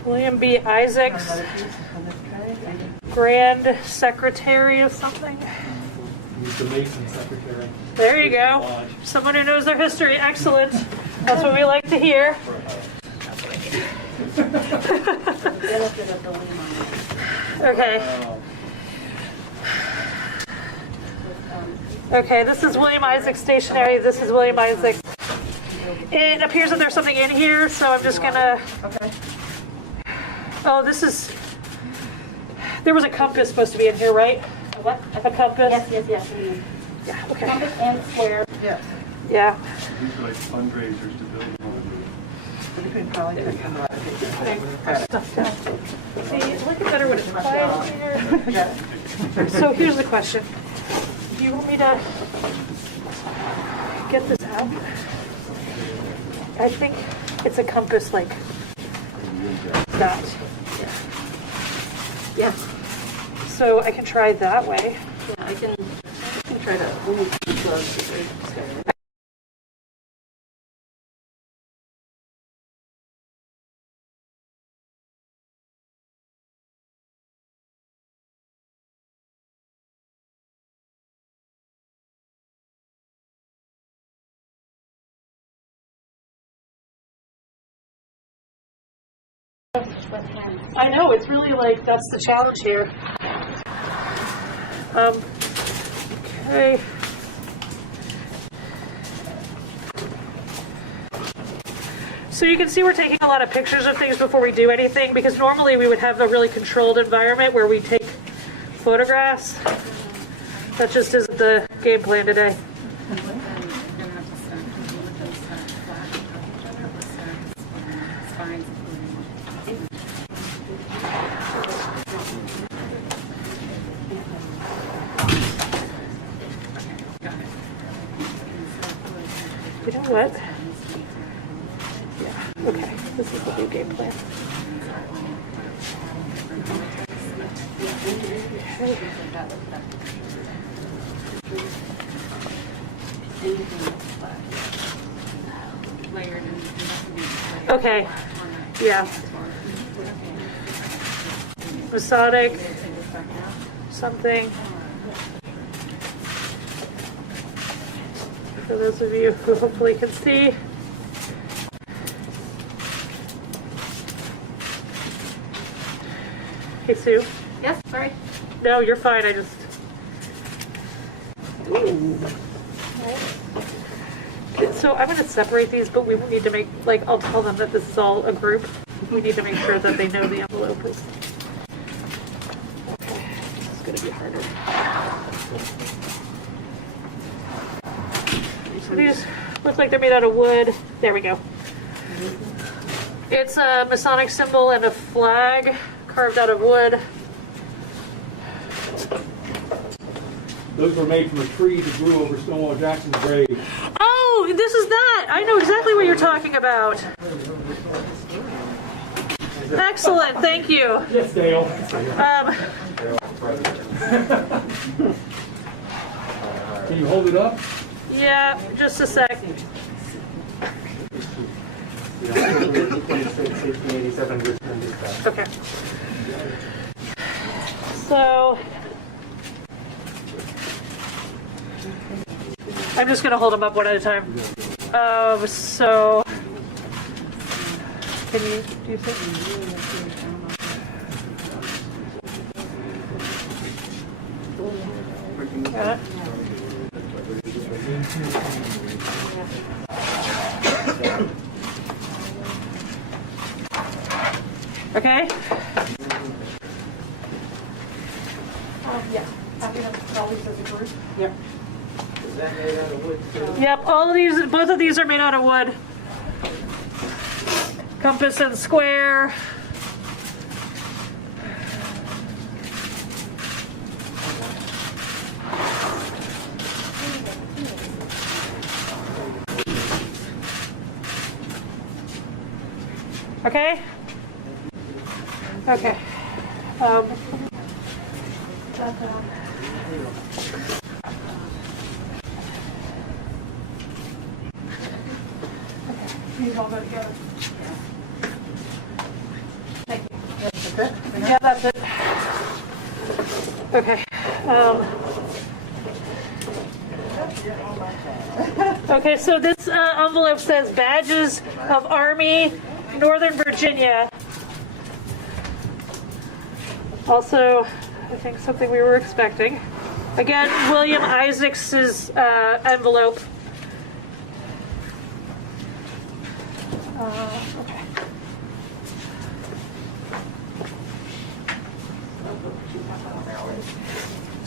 William B. Isaacs, Grand Secretary of something. He's the Mason secretary. There you go. Someone who knows their history. Excellent. That's what we like to hear. Okay. Okay, this is William Isaac stationery. This is William Isaac. It appears that there's something in here, so I'm just gonna. Okay. Oh, this is. There was a compass supposed to be in here, right? What? A compass? Yes. Yeah, okay. Compass and square. Yes. Yeah. These are like fundraisers to build one. Between Polly and Kendall. See, look at better when it's quiet here. Yeah. So here's the question. Do you want me to get this out? I think it's a compass like that. Yeah, So I can try that way. yeah, I can try to move the gloves. I know, it's really like, that's the challenge here. Okay. So you can see we're taking a lot of pictures of things before we do anything, because normally we would have a really controlled environment where we take photographs. That just isn't the game plan today. You know what? Yeah, okay, this is the new game plan. Okay, yeah. Masonic, something. For those of you who hopefully can see. Hey, Sue. Yes, sorry. No, you're fine. I just. So I'm going to separate these, but we need to make, like, I'll tell them that this is all a group. We need to make sure that they know the envelope is. Okay, this is going to be harder. So these look like they're made out of wood. There we go. It's a Masonic symbol and a flag carved out of wood. Those were made from a tree that grew over Stonewall Jackson's grave. Oh, this is that! I know exactly what you're talking about. Excellent, thank you. Yes, Dale. Can you hold it up? Yeah, just a sec. Okay. So, I'm just going to hold them up one at a time. So, can you, do you think? Yeah. Okay. Yeah. Happy to always as a group. Yep. Is that made out of wood too? Yep. All of these, both of these are made out of wood. Compass and square. Okay. Okay. These all go together. Thank you. That's it? Yeah, that's it. Okay. Okay, so this envelope says badges of Army, Northern Virginia. Also, I think something we were expecting. Again, William Isaacs' envelope. Okay.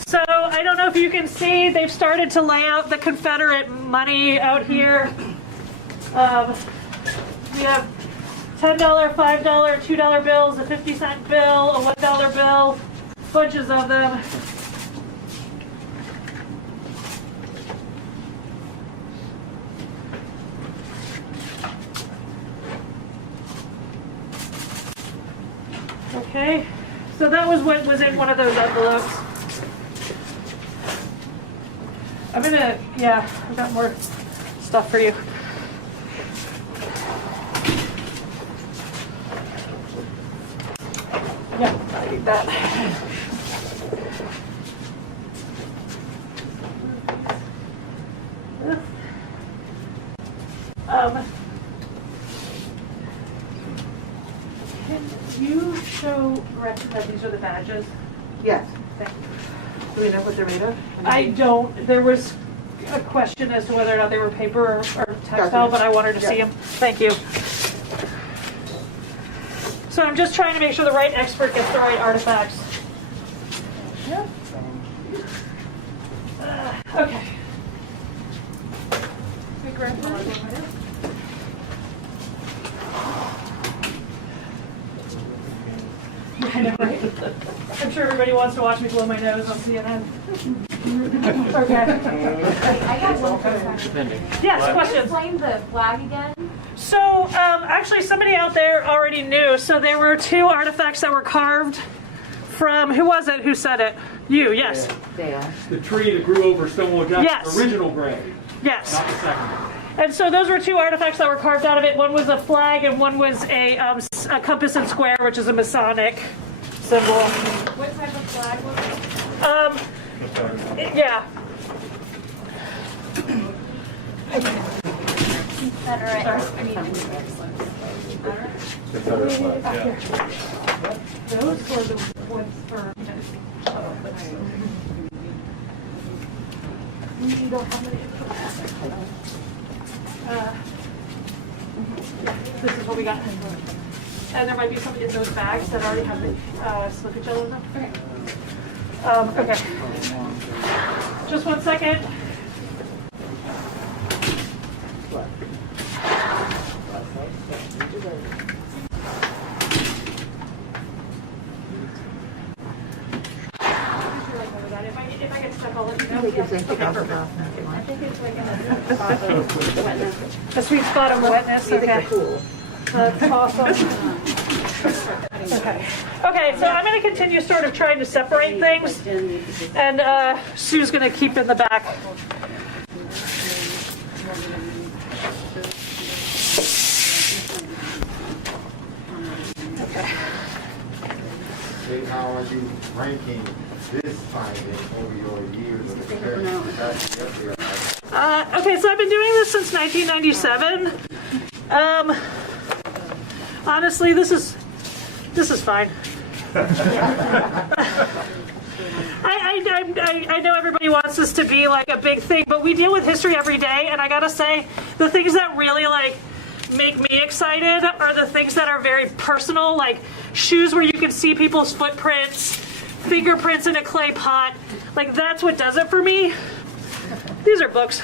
So I don't know if you can see, they've started to lay out the Confederate money out here. We have $10, $5, $2 bills, a 50-cent bill, a $1 bill, bunches of them. Okay, so that was what was in one of those envelopes. I've got more stuff for you. Yeah, I need that. Can you show Gretchen that these are the badges? Yes. Thank you. Do we know what they're made of? I don't. There was a question as to whether or not they were paper or textile, Gotcha. but I wanted to see them. Thank you. So I'm just trying to make sure the right expert gets the right artifacts. Yep. Okay. Hey, Grandpa. I know, right? I'm sure everybody wants to watch me blow my nose on CNN. Okay. I got one question. Yes, Can you questions? explain the flag again? So, actually, somebody out there already knew. So there were two artifacts that were carved from, who was it? Who said it? You, yes. The tree that grew over Stonewall Jackson's Yes. original grave, Yes. not the second one. And so those were two artifacts that were carved out of it. One was a flag and one was a compass and square, which is a Masonic symbol. What type of flag was it? Yeah. Confederate. I mean, Those were the ones for, we don't have any this is what we got. And there might be some in those bags that already have the slippage gel in them. Okay. Just 1 second. If I get stuck, I'll let you know. I think it's like in the wetness. The sweet spot of wetness. Okay. That's awesome. Okay. Okay, so I'm going to continue sort of trying to separate things, and Sue's going to keep in the back. Okay, how are you ranking this finding over your years of experience? Okay, so I've been doing this since 1997. Honestly, this is fine. I know everybody wants this to be like a big thing, but we deal with history every day, and I gotta say, the things that really like make me excited are the things that are very personal, like shoes where you can see people's footprints, fingerprints in a clay pot. Like that's what does it for me. These are books.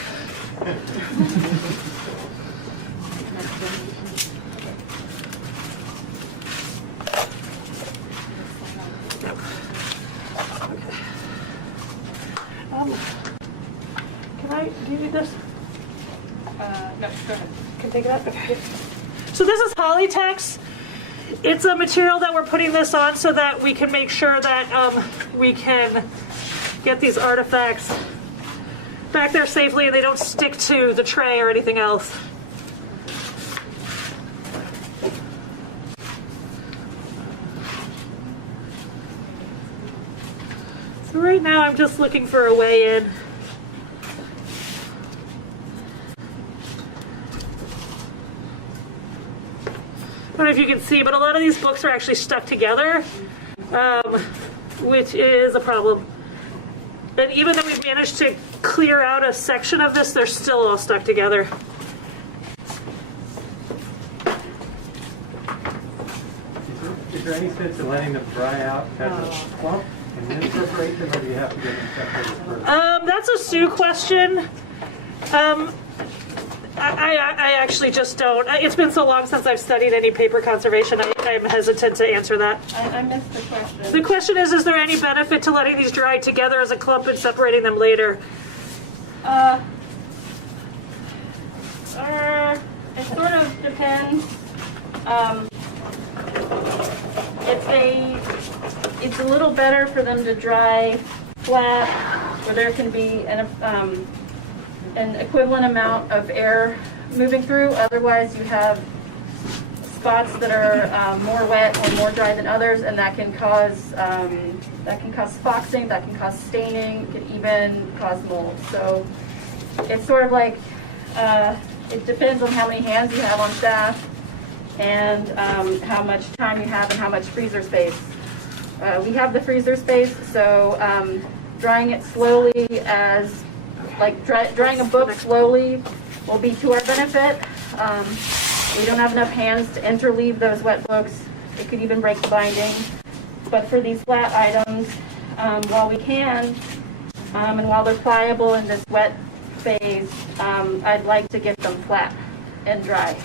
Do you need this? No, go ahead. Can take it up? Okay. So this is Polytex. It's a material that we're putting this on so that we can make sure that we can get these artifacts back there safely and they don't stick to the tray or anything else. So right now I'm just looking for a way in. I don't know if you can see, but a lot of these books are actually stuck together. which is a problem. And even though we've managed to clear out a section of this, they're still all stuck together. Is there any sense in letting them dry out as a clump and then separate them, or do you have to get them separated first? That's a Sue question. I actually just don't. It's been so long since I've studied any paper conservation, I'm hesitant to answer that. I missed the question. The question is there any benefit to letting these dry together as a clump and separating them later? It sort of depends. It's a little better for them to dry flat, where there can be an equivalent amount of air moving through. Otherwise, you have spots that are more wet or more dry than others, and that can cause foxing, that can cause staining, it can even cause mold. So it's sort of like it depends on how many hands you have on staff and how much time you have and how much freezer space. We have the freezer space, so drying it slowly drying a book slowly will be to our benefit. We don't have enough hands to interleave those wet books. It could even break the binding. But for these flat items, while we can, and while they're pliable in this wet phase, I'd like to get them flat and dry.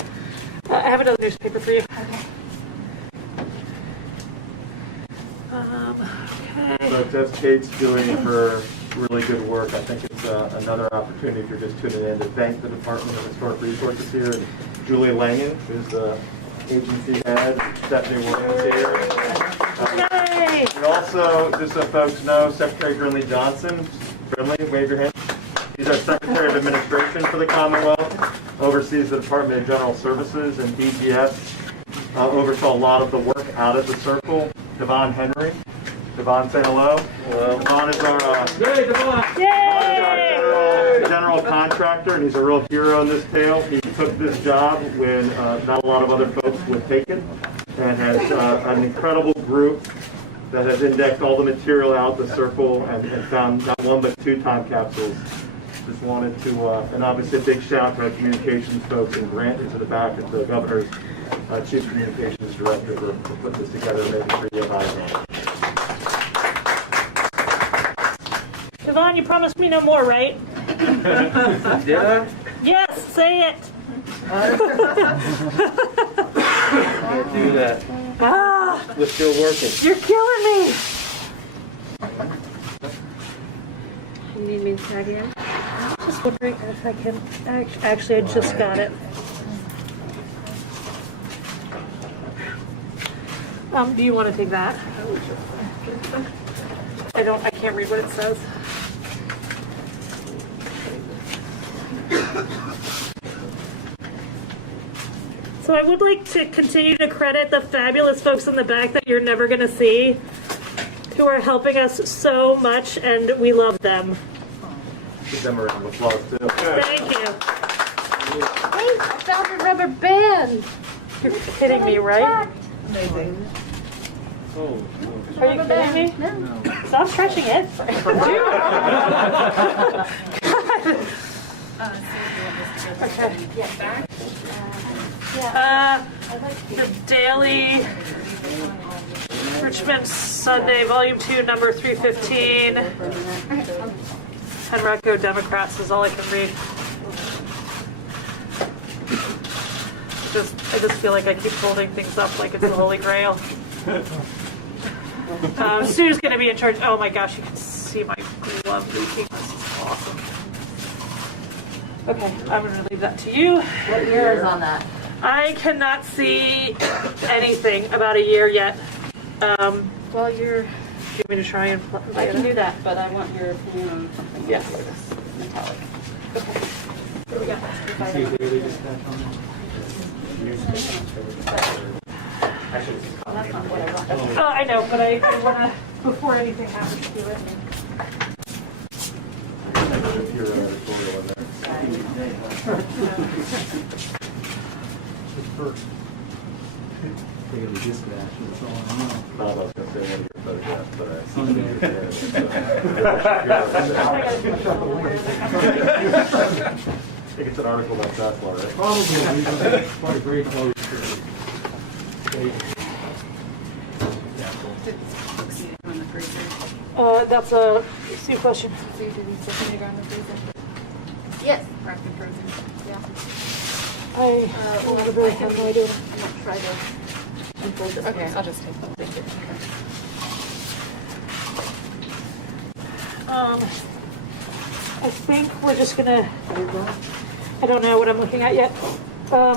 I have another newspaper for you. Okay. So that's Kate's doing her really good work. I think it's another opportunity, if you're just tuning in, to thank the Department of Historic Resources here, and Julie Langen, who's the agency head, Stephanie Williams here. And also, just so folks know, Secretary Brinley Johnson. Brinley, wave your hand. He's our Secretary of Administration for the Commonwealth, oversees the Department of General Services, and DGS oversaw a lot of the work out at the Circle. Devon Henry. Devon, say hello. Hello. Devon is our, general contractor, and he's a real hero in this tale. He took this job when not a lot of other folks would take it, and has an incredible group that has indexed all the material out the Circle and found not one but 2 time capsules. Just wanted to, and obviously a big shout to our communications folks, and Grant is at the back at the Governor's Chief Communications Director for putting this together and making sure you have eyes on it. Devon, you promised me no more, right? Did I? Yes, say it. Can't do that. We're still working. You're killing me. You need me to tag in? Just wondering if I can. Actually, I just got it. Do you want to take that? I can't read what it says. So I would like to continue to credit the fabulous folks in the back that you're never going to see, who are helping us so much, and we love them. Give them a round of applause too. Thank you. Hey, I found a rubber band. You're kidding me, right? Amazing. Oh, Are you kidding me? No. Stop stretching it. Okay. The Daily Richmond Sunday, Volume 2, number 315. Henrico Democrats is all I can read. I just feel like I keep holding things up like it's the Holy Grail. Sue's going to be in charge. Oh my gosh, you can see my glove leaking. This is awesome. Okay, I'm going to leave that to you. what year is on that? I cannot see anything about a year yet. Well, do you want me to try and I can do that, but I want your opinion on something. Yes. Like this. Metallic. Okay. Here we go. See daily dispatch on that? Actually, it's Well, that's not what I want. Oh, I know, but I want to, before anything happens to it. There's a hero editorial in there. They gotta be dispatched, that's all I know. I was going to say one of your photographs, but I think it's an article about Tesla, right? Probably, quite very close to. On the freezer. That's a Sue question. So you didn't put vinegar on the freezer? Yes. Wrapped and frozen? Yeah. I really have no idea. I'm gonna try to unfold it. Okay, I'll just take them. Thank you. I think we're just gonna, I don't know what I'm looking at yet. I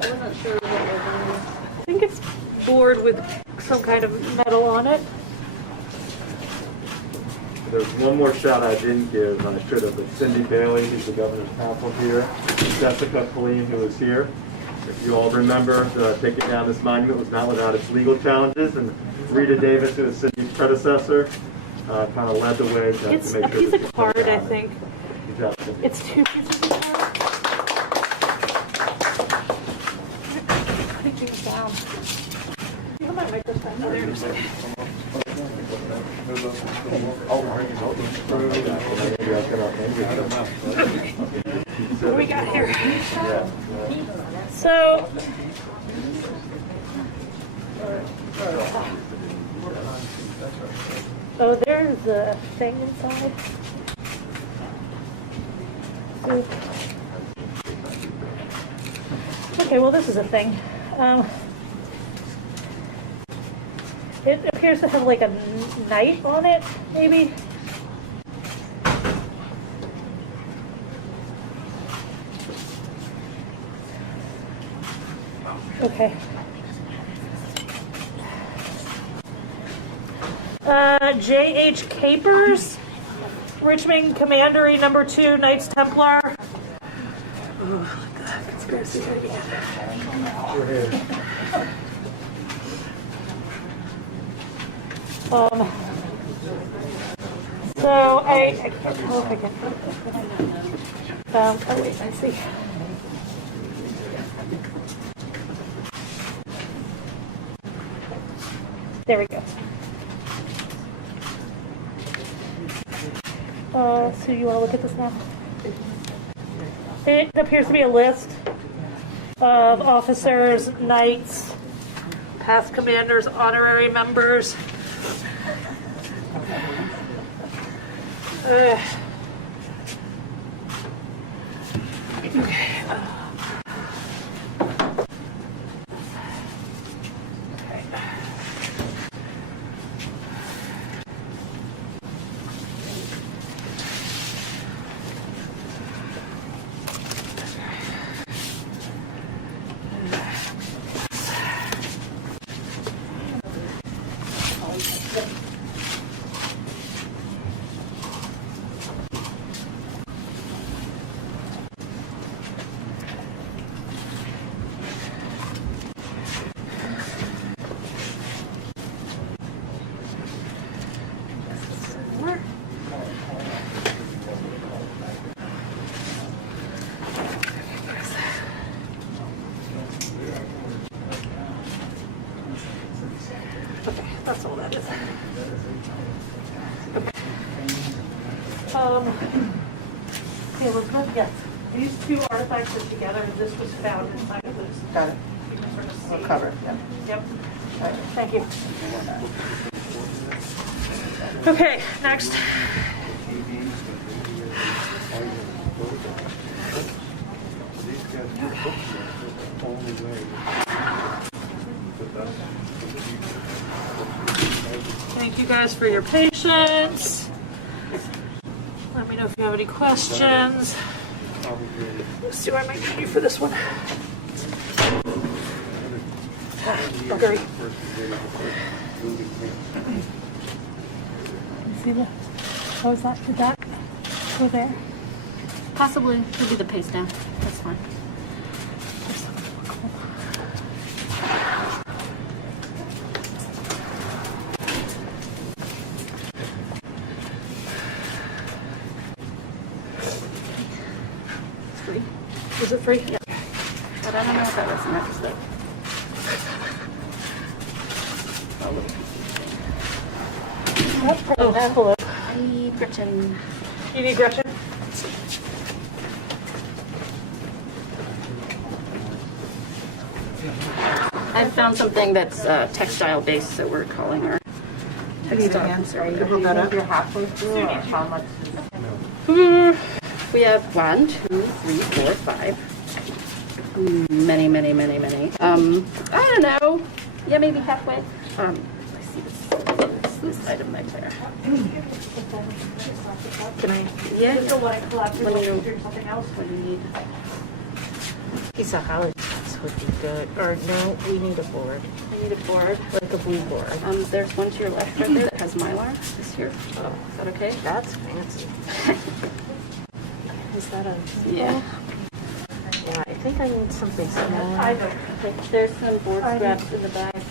wasn't sure what it was. I think it's board with some kind of metal on it. There's one more shout I didn't give, and I should have, but Cindy Bailey, who's the governor's counsel here, Jessica Colleen, who is here. If you all remember, the taking down this monument was not without its legal challenges, and Rita Davis, who is Cindy's predecessor, kind of led the way to It's make a sure piece this of was card, done. I think. Good job, Cindy. It's 2 pieces of card. Putting things down. You have my microphone. Oh, there it is. What do we got here? So, oh, there's a thing inside. Okay, well, this is a thing. It appears to have like a knight on it, maybe. Okay. J.H. Capers, Richmond Commandery number 2, Knights Templar. Oh, look at that conspiracy again. So I can't tell if I can. Oh wait, I see. There we go. So you want to look at this now? It appears to be a list of officers, knights, past commanders, honorary members. Okay, that's all that is. Okay, Elizabeth, yes. These two artifacts are together, and this was found inside of this. Got it. You can sort of see. We'll cover it, yeah. Yep. Thank you. Okay, next. Thank you guys for your patience. Let me know if you have any questions. Let's see where I might need you for this one. Buggery. See the, oh, is that, did that go there? Possibly. We'll do the paste down. That's fine. Is it free? Yeah. But I don't know if that was next, but envelope. I need Gretchen. You need Gretchen? I found something that's textile based, so we're calling our textile conservator. You're halfway through, or how much? We have 1, 2, 3, 4, 5. Many. I don't know. Yeah, maybe halfway. I see this item right there. Can I? Yeah. This is what I collected. Let me know. Something else. What do you need? Piece of halogens would be good. Or no, we need a board. I need a board. Like a blue board. There's one to your left right there that has Mylar. This here. Oh, Is that okay? that's fancy. Is that a? Yeah. Yeah, I think I need something smaller. Either. Okay, there's some board scraps in the back.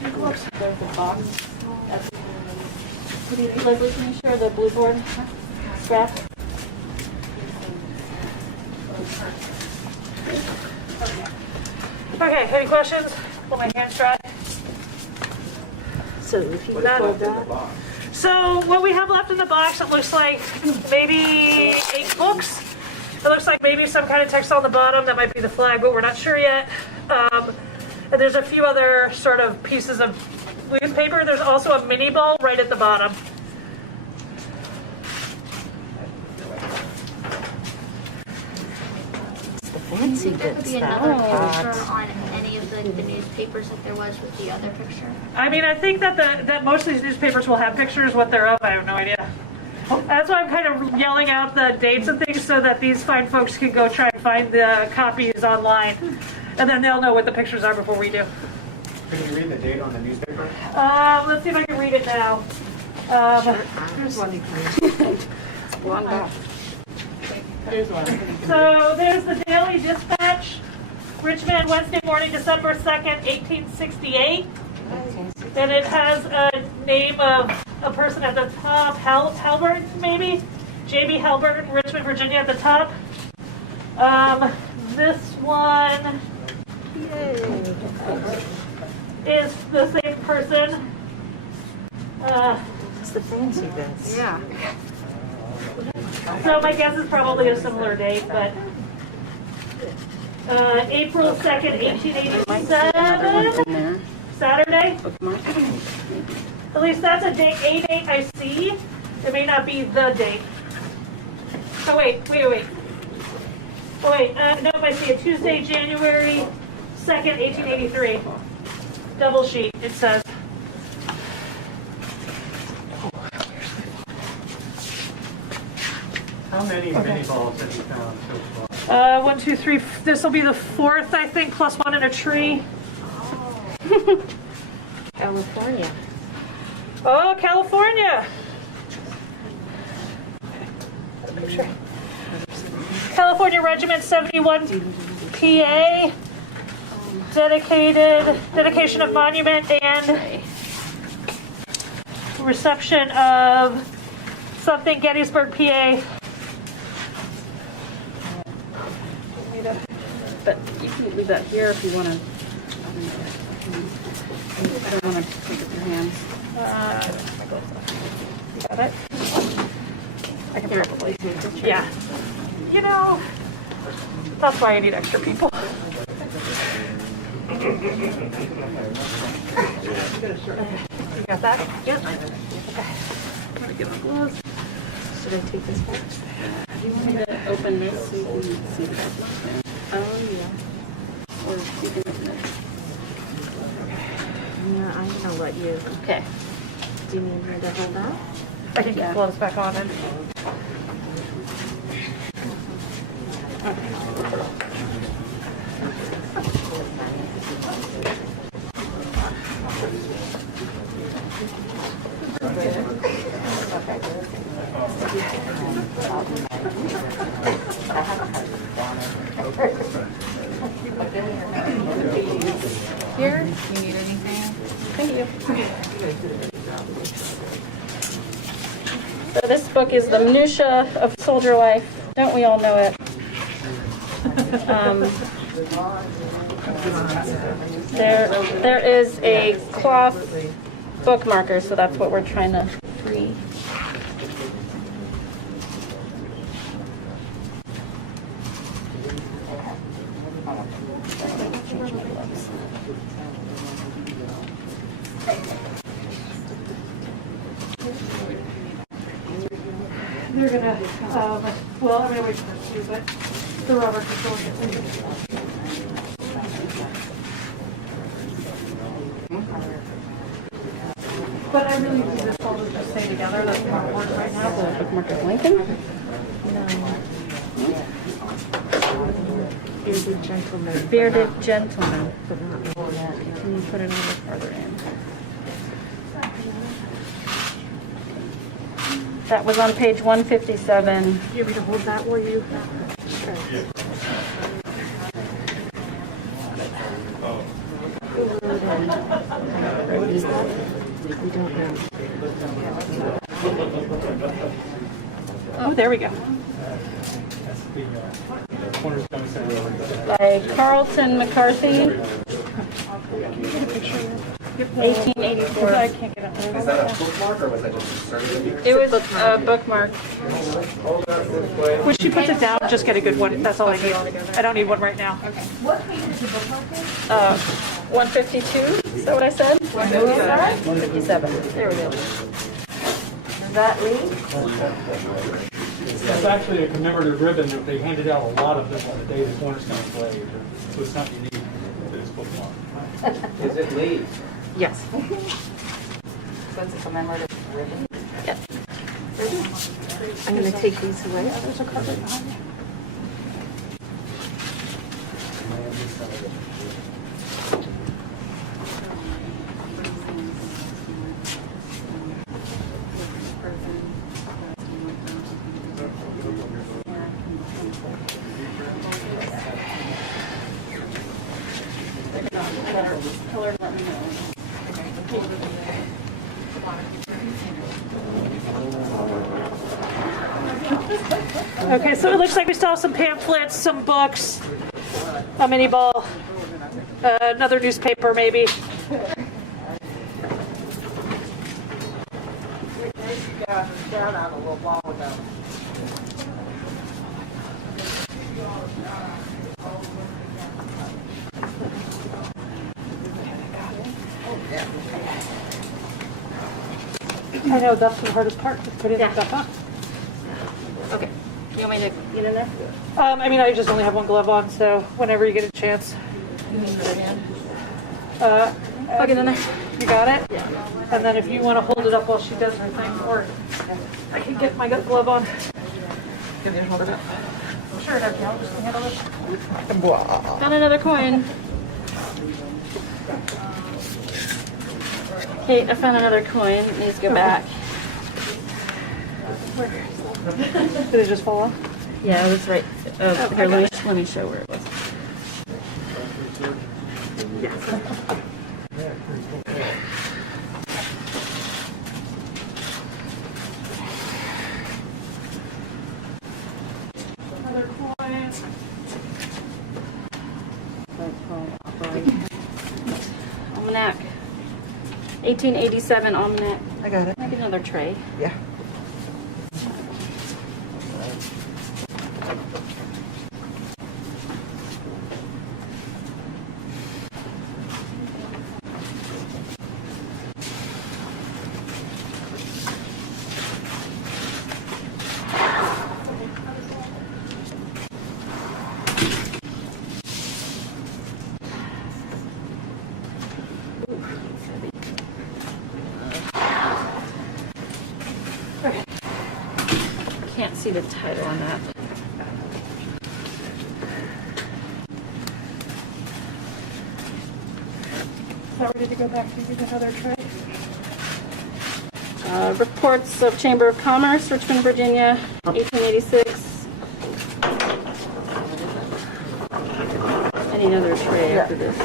There's a box. Leslie, can you share the blue board scrap? Okay, any questions? Pull my hands dry. So if you pull that. So what we have left in the box, it looks like maybe 8 books. It looks like maybe some kind of text on the bottom. That might be the flag, but we're not sure yet. And there's a few other sort of pieces of newspaper. There's also a mini ball right at the bottom. It's the fancy There could bits be that another are picture hot. on any of the newspapers that there was with the other picture. I mean, I think that that most of these newspapers will have pictures. What they're of, I have no idea. That's why I'm kind of yelling out the dates and things so that these fine folks can go try and find the copies online. And then they'll know what the pictures are before we do. Can you read the date on the newspaper? Let's see if I can read it now. Here's one you can read. It's long box. Here's one. So there's the Daily Dispatch, Richmond, Wednesday morning, December 2nd, 1868. And it has a name of a person at the top, Halbert, maybe? J.B. Halbert, Richmond, Virginia at the top. This one is the same person. It's the fancy bits. Yeah. So my guess is probably a similar date, but April 2nd, 1887, Saturday. At least that's a date I see. It may not be the date. Oh, wait. Oh, wait, no, I see it. Tuesday, January 2nd, 1883. Double sheet, it says. How many mini balls have you found so far? 1, 2, 3. This will be the 4th, I think, plus one in a tree. California. Oh, California. Picture. California Regiment 71 PA. Dedication of monument and reception of something Gettysburg, PA. But you can leave that here if you want to. I don't want to take it with your hands. You got it? I can probably take a picture. Yeah. You know, that's why I need extra people. You got that? Yep. Okay. I'm gonna get my gloves. Should I take this back? Do you want me to open this so you can see the back? Oh, yeah. Or you can open it. Yeah, I'm gonna let you. Okay. Do you need me to hold that? I can get gloves back on and. Here, you need anything? Thank you. So this book is the minutia of soldier life. Don't we all know it? There is a cloth bookmarker, so that's what we're trying to they're gonna, well, I'm gonna wait for them to do, but the rubber control. But I really need this all to just stay together. That's my work right now. The bookmark of Lincoln. Bearded gentleman. Bearded gentleman. But not more than that. Can you put it a little farther in? That was on page 157. You want me to hold that while you? Sure. Is that? We don't know. Oh, there we go. That's the cornerstone center. By Carlton McCarthy. 1884. I can't get it. Is that a bookmark or was that just a survey? It was a bookmark. When she puts it down, just get a good one. That's all I need. I don't need one right now. What page is the bookmark in? 152. Is that what I said? 157. There we go. Is that Lee? It's actually a commemorative ribbon that they handed out a lot of them on the day the cornerstone was laid. So it's not unique to this bookmark. Is it Lee? Yes. So it's a commemorative ribbon? Yep. I'm going to take these away. There's a carpet behind you. Okay, so it looks like we still have some pamphlets, some books, a mini ball, another newspaper maybe. I know, that's the hardest part, to put in stuff up. Okay. You want me to get in there? I mean, I just only have one glove on, so whenever you get a chance. I'll get in there. You got it? Yeah. And then if you want to hold it up while she does her thing, or I can get my glove on. Can you hold it up? Sure, I'll just handle this. Got another coin. Kate, I found another coin. It needs to go back. Did it just fall off? Yeah, it was right. Here, let me show where it was. Another coin. Almanac. 1887 almanac. I got it. Maybe another tray. Yeah. Can't see the title on that. Now ready to go back to get another tray. Reports of Chamber of Commerce, Richmond, Virginia, 1886. I need another tray after this.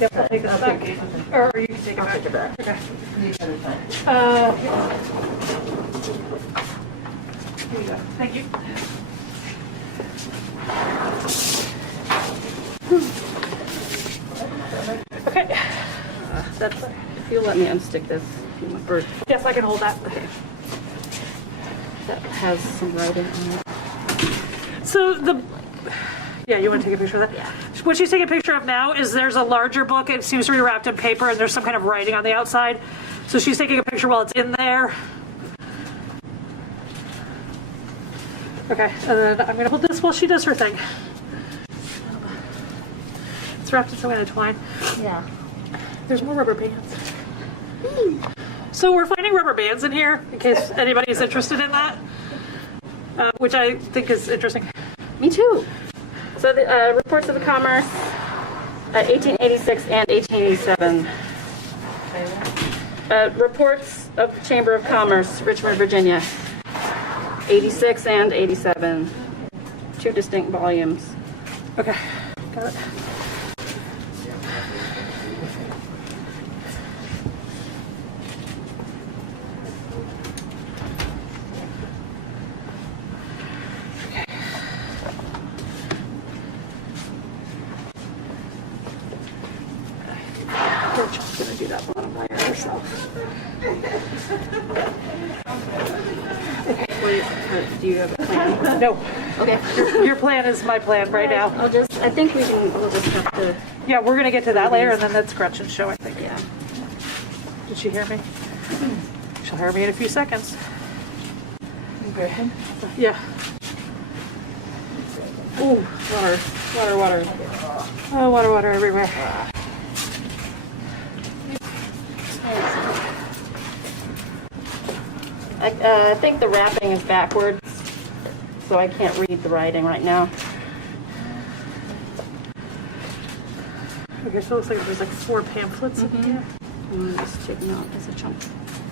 Yep, I'll take this back. Or you can take it back. Take it back. Okay. You got it back. Here you go. Thank you. Okay. That's, if you'll let me unstick this. Or, Yes, I can hold that. that has some writing on it. So yeah, you want to take a picture of that? Yeah. What she's taking a picture of now is there's a larger book. It seems to be wrapped in paper, and there's some kind of writing on the outside. So she's taking a picture while it's in there. Okay, and then I'm gonna hold this while she does her thing. It's wrapped in some kind of twine. Yeah. There's more rubber bands. So we're finding rubber bands in here, in case anybody's interested in that, which I think is interesting. Me too. So the reports of the commerce, 1886 and 1887. Reports of the Chamber of Commerce, Richmond, Virginia, 86 and 87. 2 distinct volumes. Okay, got it. Rachel's gonna do that bottom layer herself. Do you have a plan? No, Okay. your plan is my plan right now. I think we'll just have to, Yeah, we're gonna get to that layer and then that's Gretchen's show, I think. yeah. Did she hear me? She'll hear me in a few seconds. Yeah. Ooh, water. Oh, water everywhere. I think the wrapping is backwards, so I can't read the writing right now. Okay, so it looks like there's like 4 pamphlets in here. I'm just taking out as a chunk.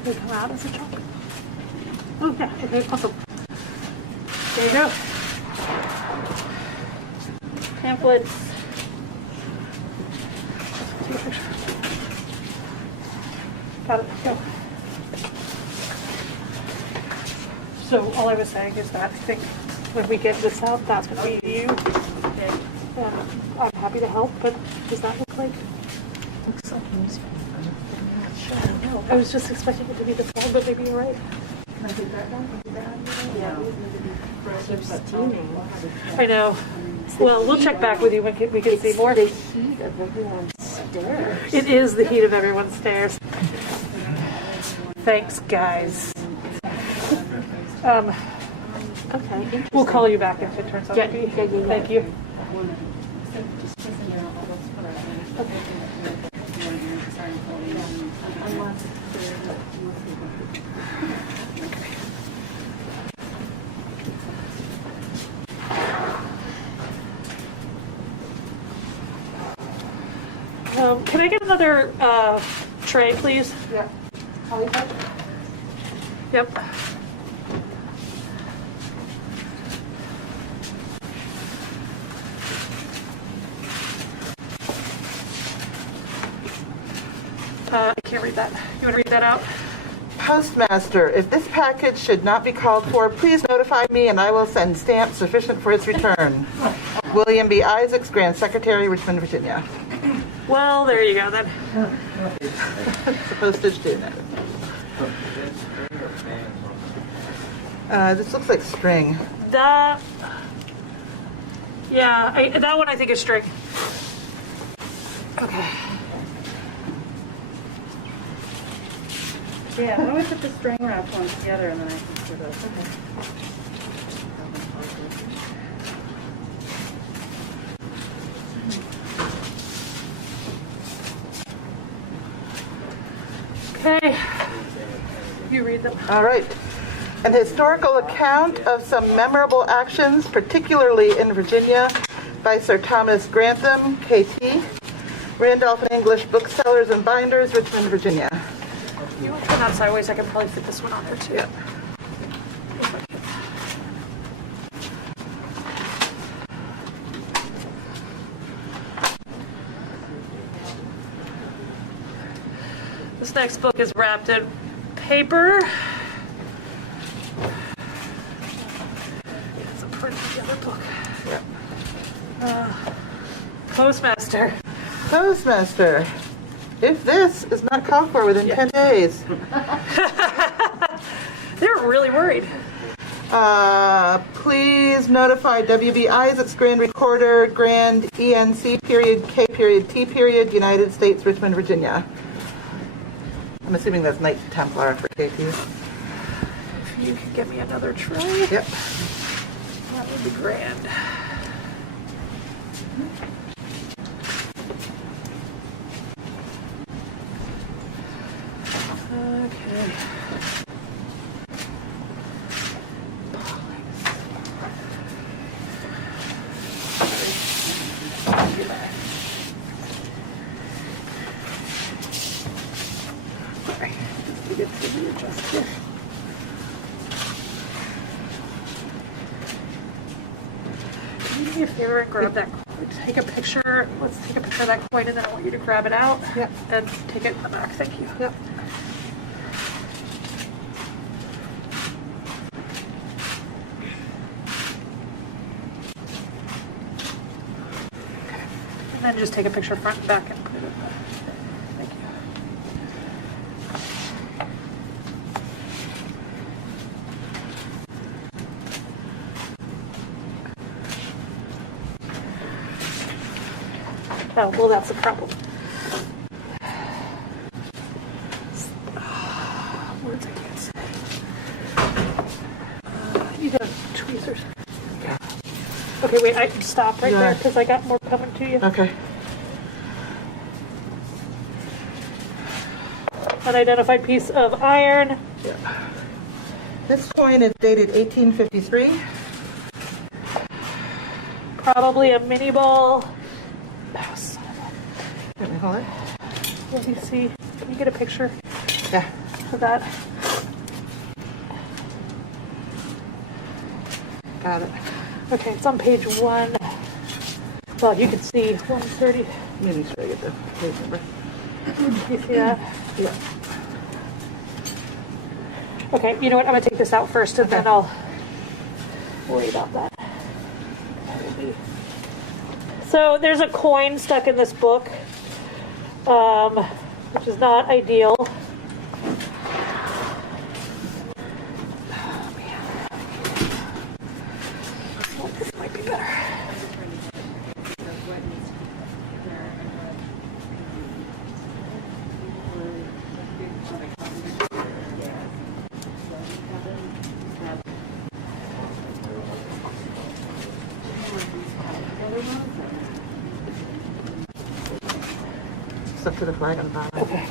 They come out as a chunk. Oh yeah, okay, awesome. There you go. Pamphlets. Take a picture. Got it, go. So all I was saying is that I think when we get this out, that's gonna be you. I'm happy to help, but does that look like? Looks like newspaper. I'm not sure. No, I was just expecting it to be the phone, but maybe you're right. Can I do that one? Yeah. Keeps steaming. I know. Well, we'll check back with you when we can see more. The heat of everyone's stairs. It is the heat of everyone's stairs. Thanks, guys. Okay. We'll call you back if it turns out to be. Yeah. Thank you. Can I get another tray, please? Yeah. Yep. I can't read that. You want to read that out? Postmaster, if this package should not be called for, please notify me and I will send stamps sufficient for its return. William B. Isaacs, Grand Secretary, Richmond, Virginia. Well, there you go then. It's a postage due now. This looks like string. That, yeah, that one I think is string. Okay. Yeah, why don't we put the string wrap ones together and then I can sort of. Okay. You read them. All right. An historical account of some memorable actions, particularly in Virginia, by Sir Thomas Grantham, KT, Randolph and English Booksellers and Binders, Richmond, Virginia. You want to turn that sideways? I can probably fit this one on there too. Yeah. This next book is wrapped in paper. It's a print of the other book. Yeah. Postmaster. Postmaster, if this is not called for within 10 days, They're really worried. please notify W.B. Isaacs, Grand Recorder, Grand ENC period, K period, T period, United States, Richmond, Virginia. I'm assuming that's Knights Templar for KT. If you could get me another tray. Yep. would be grand. Okay. Can you do me a favor and grab that coin? Take a picture. Let's take a picture of that coin, and then I want you to grab it out. Yep. And take it in the back. Thank you. Yep. And then just take a picture front and back and put it in there. Thank you. Oh, well, that's the problem. Words I can't say. You got tweezers. Okay, wait, I can stop right there because I got more coming to you. Okay. Unidentified piece of iron. Yeah. This coin is dated 1853. Probably a mini ball. Oh, son of a... Let me hold it. Let me see. Can you get a picture Yeah. of that? Got it. Okay, it's on page 1. Well, you can see 130. Let me make sure I get the page number. You see that? Yeah. Okay, you know what? I'm going to take this out first and then I'll worry about that. So there's a coin stuck in this book, which is not ideal. Oh, man. Oh, this might be better. Stuck to the flag on the bottom. Okay.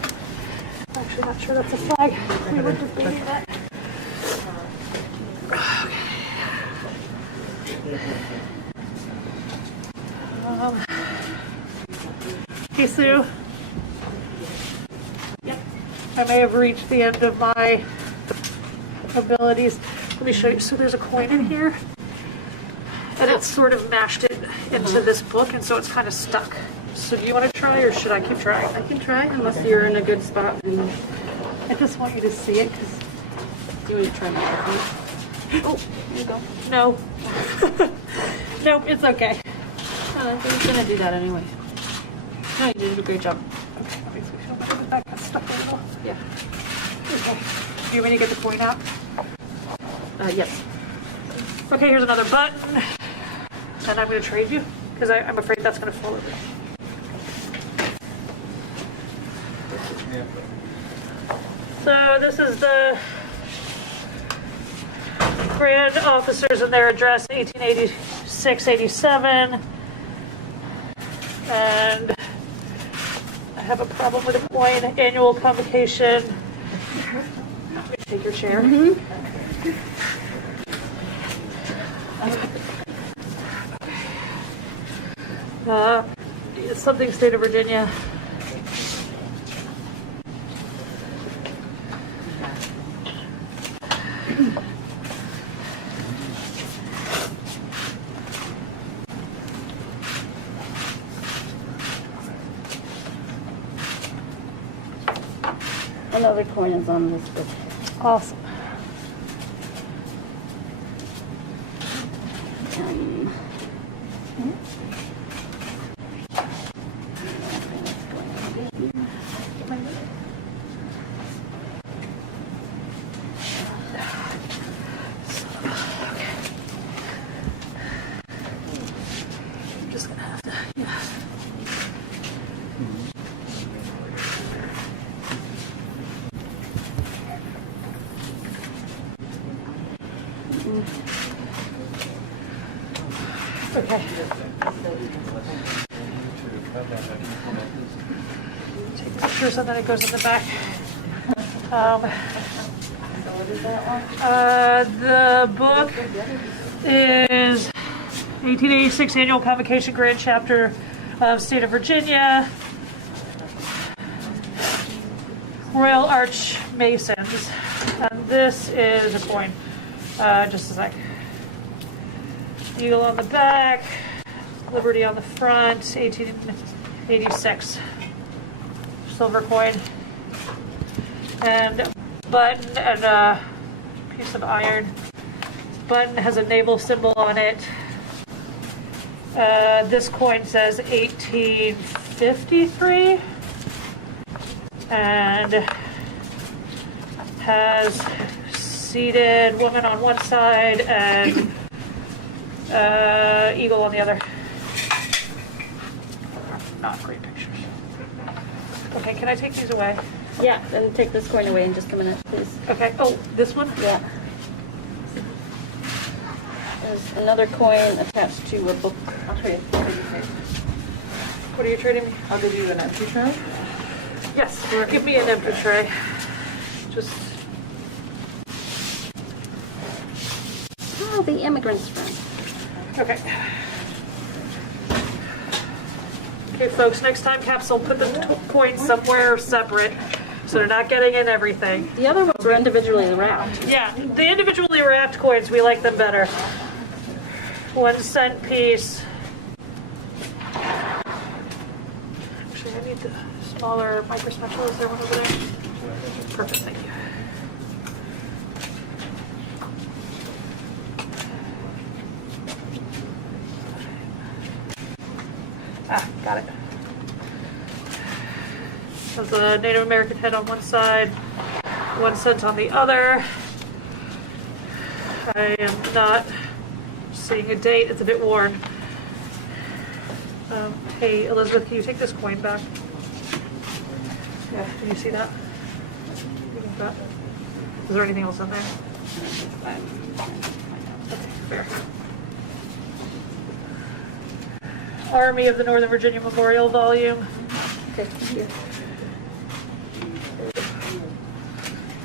I'm actually not sure that's a flag. We were debating that. Hey, Sue. Yep. I may have reached the end of my abilities. Let me show you. So there's a coin in here, and it's sort of mashed it into this book, and so it's kind of stuck. So do you want to try, or should I keep trying? I can try, unless you're in a good spot. And I just want you to see it, because you want to try my technique. Oh, there you go. no. Nope, it's okay. Oh, I was going to do that anyway. No, you did a great job. Okay, let me switch over to that got stuck a little. Yeah. Okay. Do you want me to get the coin out? Yes. Okay, here's another button. And I'm going to trade you, because I'm afraid that's going to fall over. So this is the grand officers and their address, 1886-87. And I have a problem with a coin, annual convocation. Let me take your chair. It's something state of Virginia. Another coin is on this book. Awesome. I'm just gonna have to, yeah. Okay. Take pictures and then it goes in the back. The book is 1886 Annual Convocation Grand Chapter of State of Virginia, Royal Arch Masons, and this is a coin. Just a sec. Eagle on the back, Liberty on the front, 1886. Silver coin. And button and a piece of iron. Button has a naval symbol on it. This coin says 1853 and has seated woman on one side and eagle on the other. Not great pictures. Okay, can I take these away? Yeah, then take this coin away in just a minute, please. Okay. Oh, this one? Yeah. There's another coin attached to a book. I'll trade. What are you trading me? I'll give you an empty tray. Yes, give me an empty tray. Just. Oh, the immigrant's friend. Okay. Okay, folks, next time Capsule, put the coins somewhere separate so they're not getting in everything. The other ones were individually wrapped. Yeah, the individually wrapped coins, we like them better. 1 cent piece. Actually, I need the smaller micro spatula. Is there one over there? Perfect, thank you. Ah, got it. So the Native American head on one side, 1 cent on the other. I am not seeing a date, it's a bit worn. Hey, Elizabeth, can you take this coin back? Yeah, can you see that? Is there anything else on there? Okay, fair. Army of the Northern Virginia Memorial volume. Okay, thank you.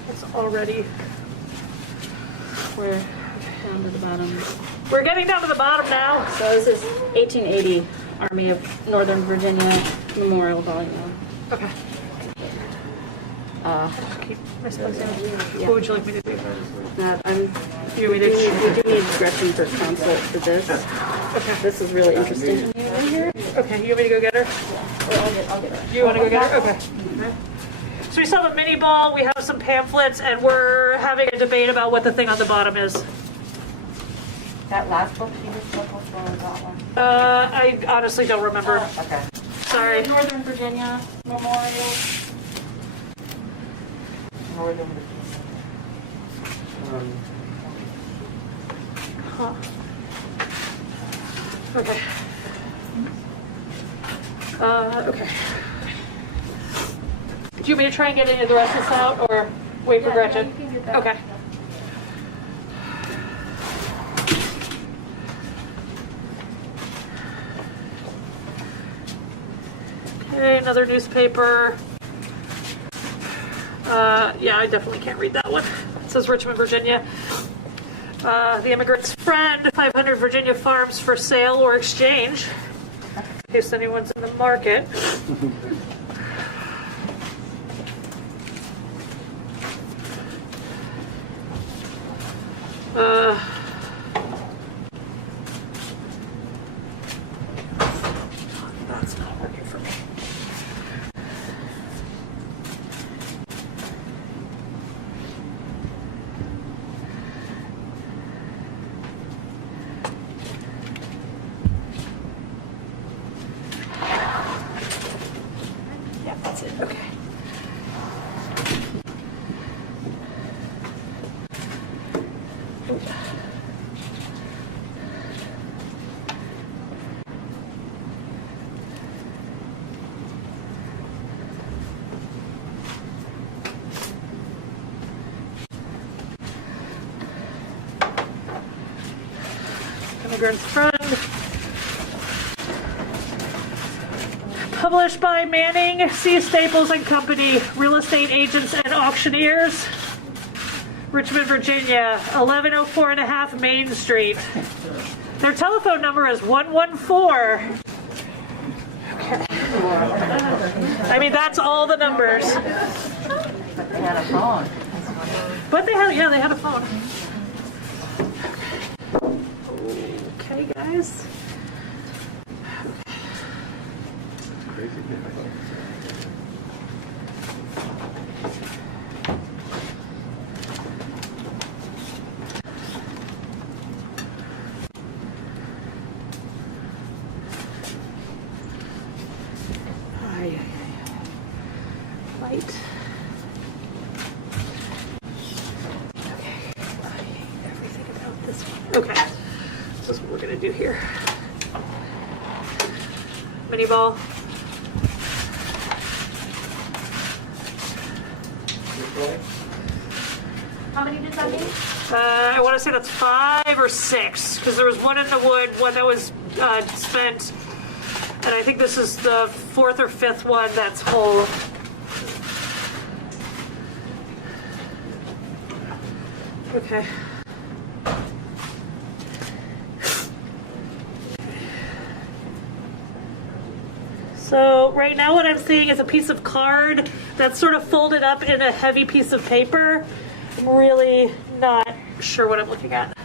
It's already. We're down to the bottom. We're getting down to the bottom now. So this is 1880 Army of Northern Virginia Memorial Volume. Okay. Keep misplacing it. Yeah. What would you like me to do? We do need Gretchen for consult for this. Okay. This is really interesting to me right here. Okay, you want me to go get her? I'll get her. You want to go get her? Okay. So we still have a mini ball, we have some pamphlets, and we're having a debate about what the thing on the bottom is. That last book you just looked for was that one? I honestly don't remember. Okay. Sorry. Northern Virginia Memorial. Northern Virginia. Huh. Okay. Okay. Do you want me to try and get any of the rest of this out, or wait for Gretchen? you can do that. Okay. Okay, another newspaper. Yeah, I definitely can't read that one. It says Richmond, Virginia. The Immigrant's Friend, 500 Virginia farms for sale or exchange, in case anyone's in the market. That's not working for me. Yeah, that's it. Okay. Immigrant's Friend. Published by Manning, C. Staples and Company, Real Estate Agents and Auctioneers, Richmond, Virginia, 1104 and a half Main Street. Their telephone number is 114. Okay. I mean, that's all the numbers. But they had a phone. But they had, yeah, they had a phone. Okay, guys. Light. Okay, everything about this one. Okay, this is what we're gonna do here. Mini ball. How many does that mean? I want to say that's 5 or 6, because there was one in the wood, one that was spent, and I think this is the 4th or 5th one that's whole. Okay. So right now what I'm seeing is a piece of card that's sort of folded up in a heavy piece of paper. I'm really not sure what I'm looking at.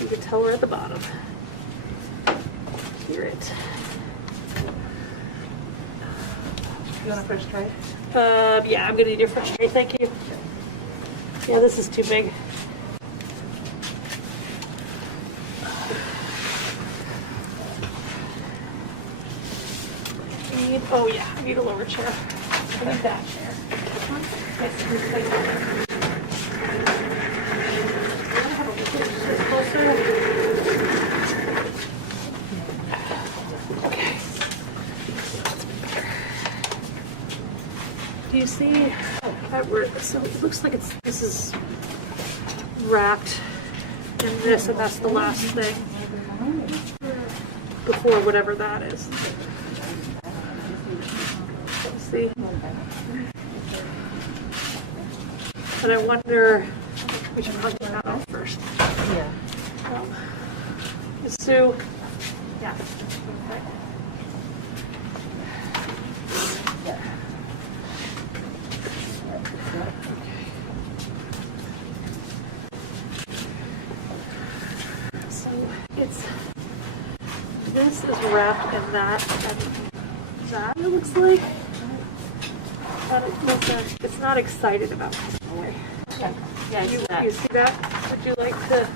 You can tell we're at the bottom. Hear it. You want a fresh tray? Yeah, I'm gonna need your fresh tray, thank you. Yeah, this is too big. Oh yeah, I need a lower chair. I need that chair. Okay. Do you see that word? So it looks like this is wrapped in this, and that's the last thing before whatever that is. Let's see. And I wonder, we should probably take that off first. Yeah. Sue. Yeah. So this is wrapped in that, and that it looks like. But it's not excited about this way. Yeah, I see that. You see that? Would you like to?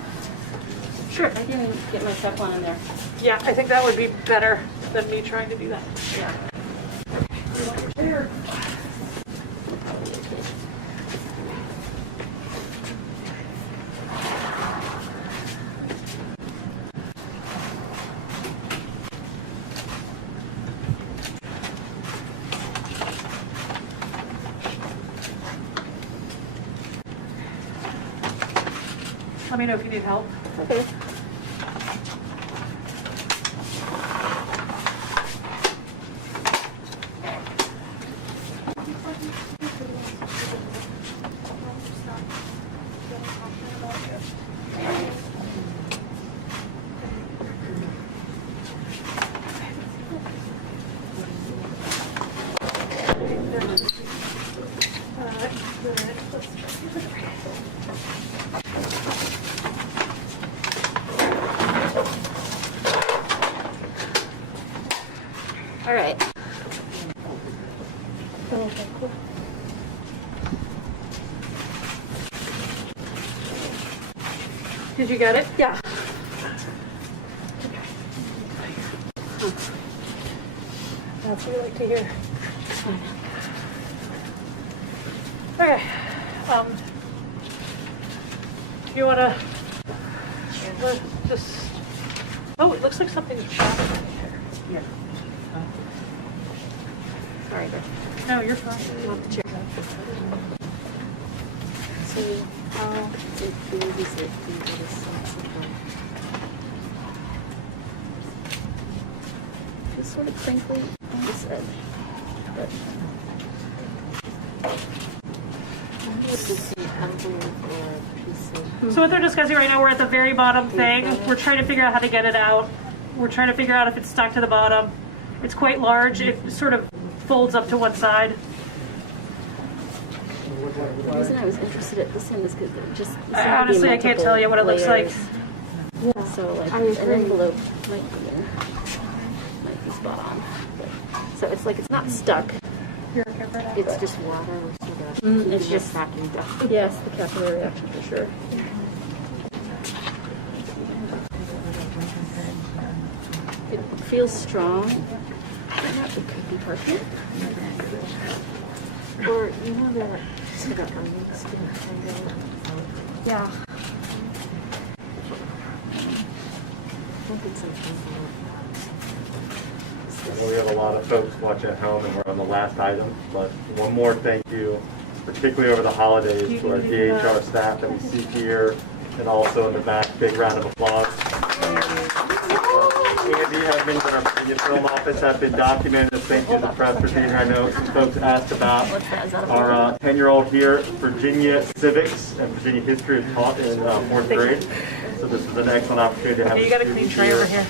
Sure. I can get my stuff on in there. Yeah, I think that would be better than me trying to do that. Yeah. Let me know if you need help. Okay. All right. Did you get it? Yeah. That's what we like to hear. Okay. You want to just... Oh, it looks like something's wrapped in here. Yeah. Sorry, there. No, you're fine. Not the chair. So, how big is it? It's sort of crinkly on this edge. But So what they're discussing right now, we're at the very bottom thing. We're trying to figure out how to get it out. We're trying to figure out if it's stuck to the bottom. It's quite large. It sort of folds up to one side. The reason I was interested at this end is because it just Honestly, I can't tell you what it looks like. Yeah. So like an envelope might be spot on. So it's like it's not stuck. It's just water or soda. It's just vacuumed up. Yes, the capillary reaction for sure. It feels strong. It could be parchment. Or you know that sort of onions yeah. I think it's Well, we have a lot of folks watching at home, and we're on the last item. But one more thank you, particularly over the holidays, to our DHR staff that we see here, and also in the back. Big round of applause. Andy Edmonds and our Virginia Film Office have been documented. Thank you to the press for being here. I know some folks asked about our 10-year-old here. Virginia civics and Virginia history is taught in 4th grade. So this is an excellent opportunity to have You got a clean tray over here.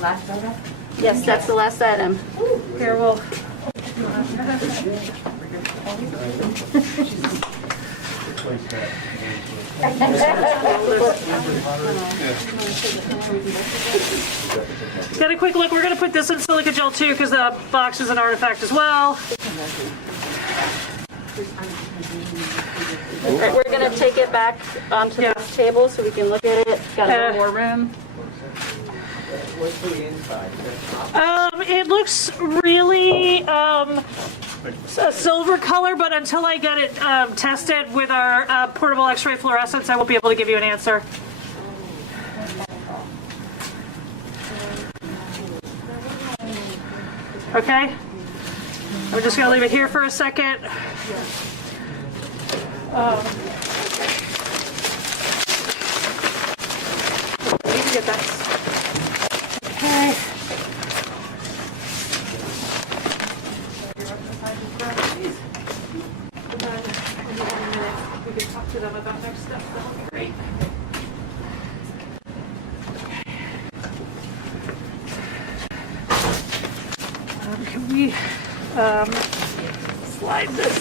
Last item? Yes, that's the last item. Here, we'll. Got a quick look. We're going to put this in silica gel too because the box is an artifact as well. All right, we're going to take it back onto this table so we can look at it. Got a little more room. It looks really a silver color, but until I get it tested with our portable X-ray fluorescence, I won't be able to give you an answer. Okay, I'm just going to leave it here for a second. You can get that. Okay. We can talk to them about next steps. That would be great. Can we slide this?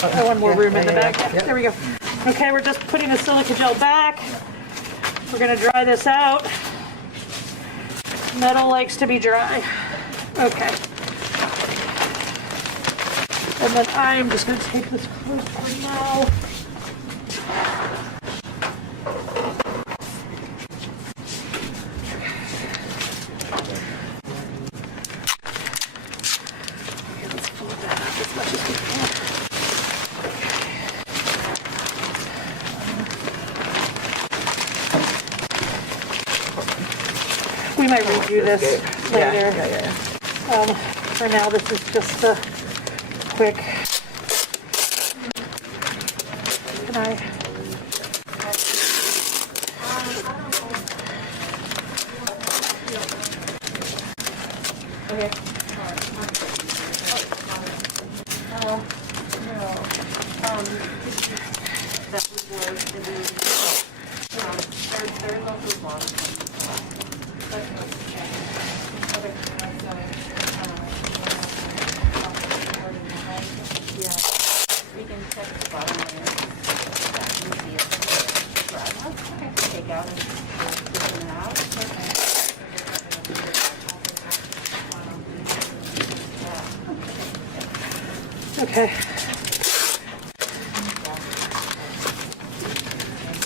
I want more room in the back. Yeah, there we go. Okay, we're just putting the silica gel back. We're going to dry this out. Metal likes to be dry. Okay. And then I'm just going to take this closed for now. Okay, let's fold that up as much as we can. We might redo this later. For now, this is just a quick. Can I? Okay. that we would, there's also a lot of yeah, we can check the bottom layer. That we see it. Take out and push it out. Okay.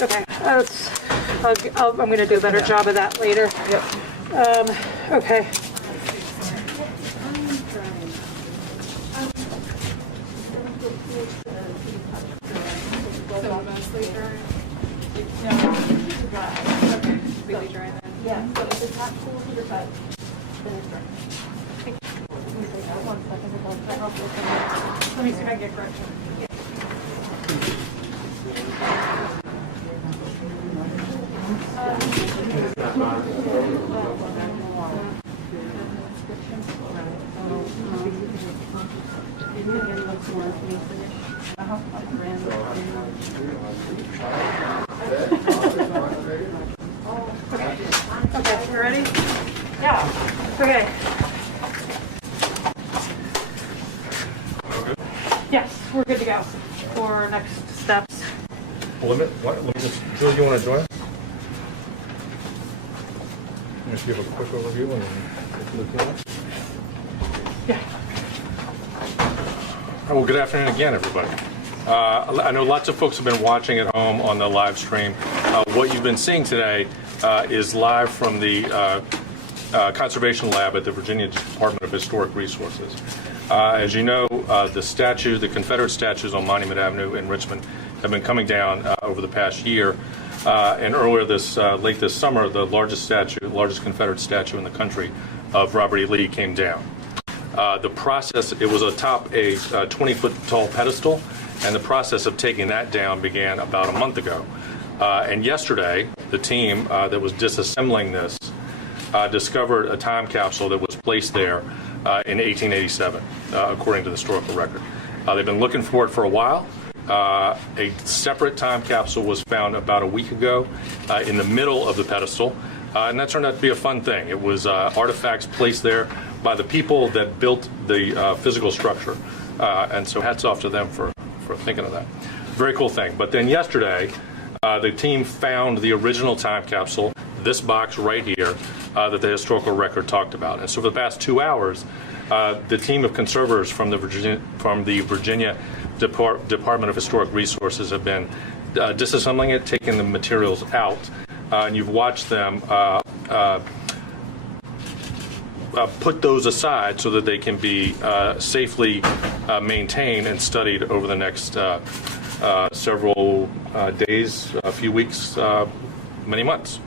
Okay, I'm going to do a better job of that later. Yep. Okay. So mostly dry? No. Okay, completely dry then? Yeah, so if it's not cool to the touch, then it's dry. Let me see if I can get correction. Okay, you ready? Yeah. Okay. Yes, we're good to go for next steps. Well, let me just, Julie, you want to join us? Just give a quick overview and then Yeah. well, good afternoon again, everybody. I know lots of folks have been watching at home on the live stream. What you've been seeing today is live from the Conservation Lab at the Virginia Department of Historic Resources. As you know, the Confederate statues on Monument Avenue in Richmond have been coming down over the past year. And earlier late this summer, the largest Confederate statue in the country of Robert E. Lee came down. The process, it was atop a 20-foot tall pedestal, and the process of taking that down began about a month ago. And yesterday, the team that was disassembling this discovered a time capsule that was placed there in 1887, according to the historical record. They've been looking for it for a while. A separate time capsule was found about a week ago in the middle of the pedestal, and that turned out to be a fun thing. It was artifacts placed there by the people that built the physical structure, and so hats off to them for thinking of that. Very cool thing. But then yesterday, the team found the original time capsule, this box right here, that the historical record talked about. And so for the past 2 hours, the team of conservators from the Virginia Department of Historic Resources have been disassembling it, taking the materials out, and you've watched them put those aside so that they can be safely maintained and studied over the next several days, a few weeks, many months.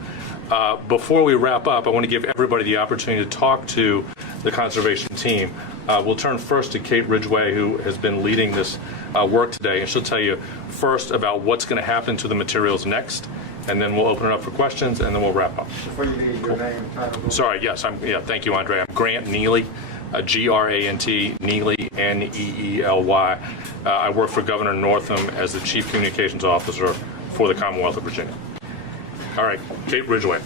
Before we wrap up, I want to give everybody the opportunity to talk to the conservation team. We'll turn first to Kate Ridgway, who has been leading this work today, and she'll tell you first about what's going to happen to the materials next, and then we'll open it up for questions, and then we'll wrap up. Before you leave, your name and title. Sorry, yes, thank you, Andre. I'm Grant Neely, Grant Neely, Neely. I work for Governor Northam as the Chief Communications Officer for the Commonwealth of Virginia. All right, Kate Ridgway.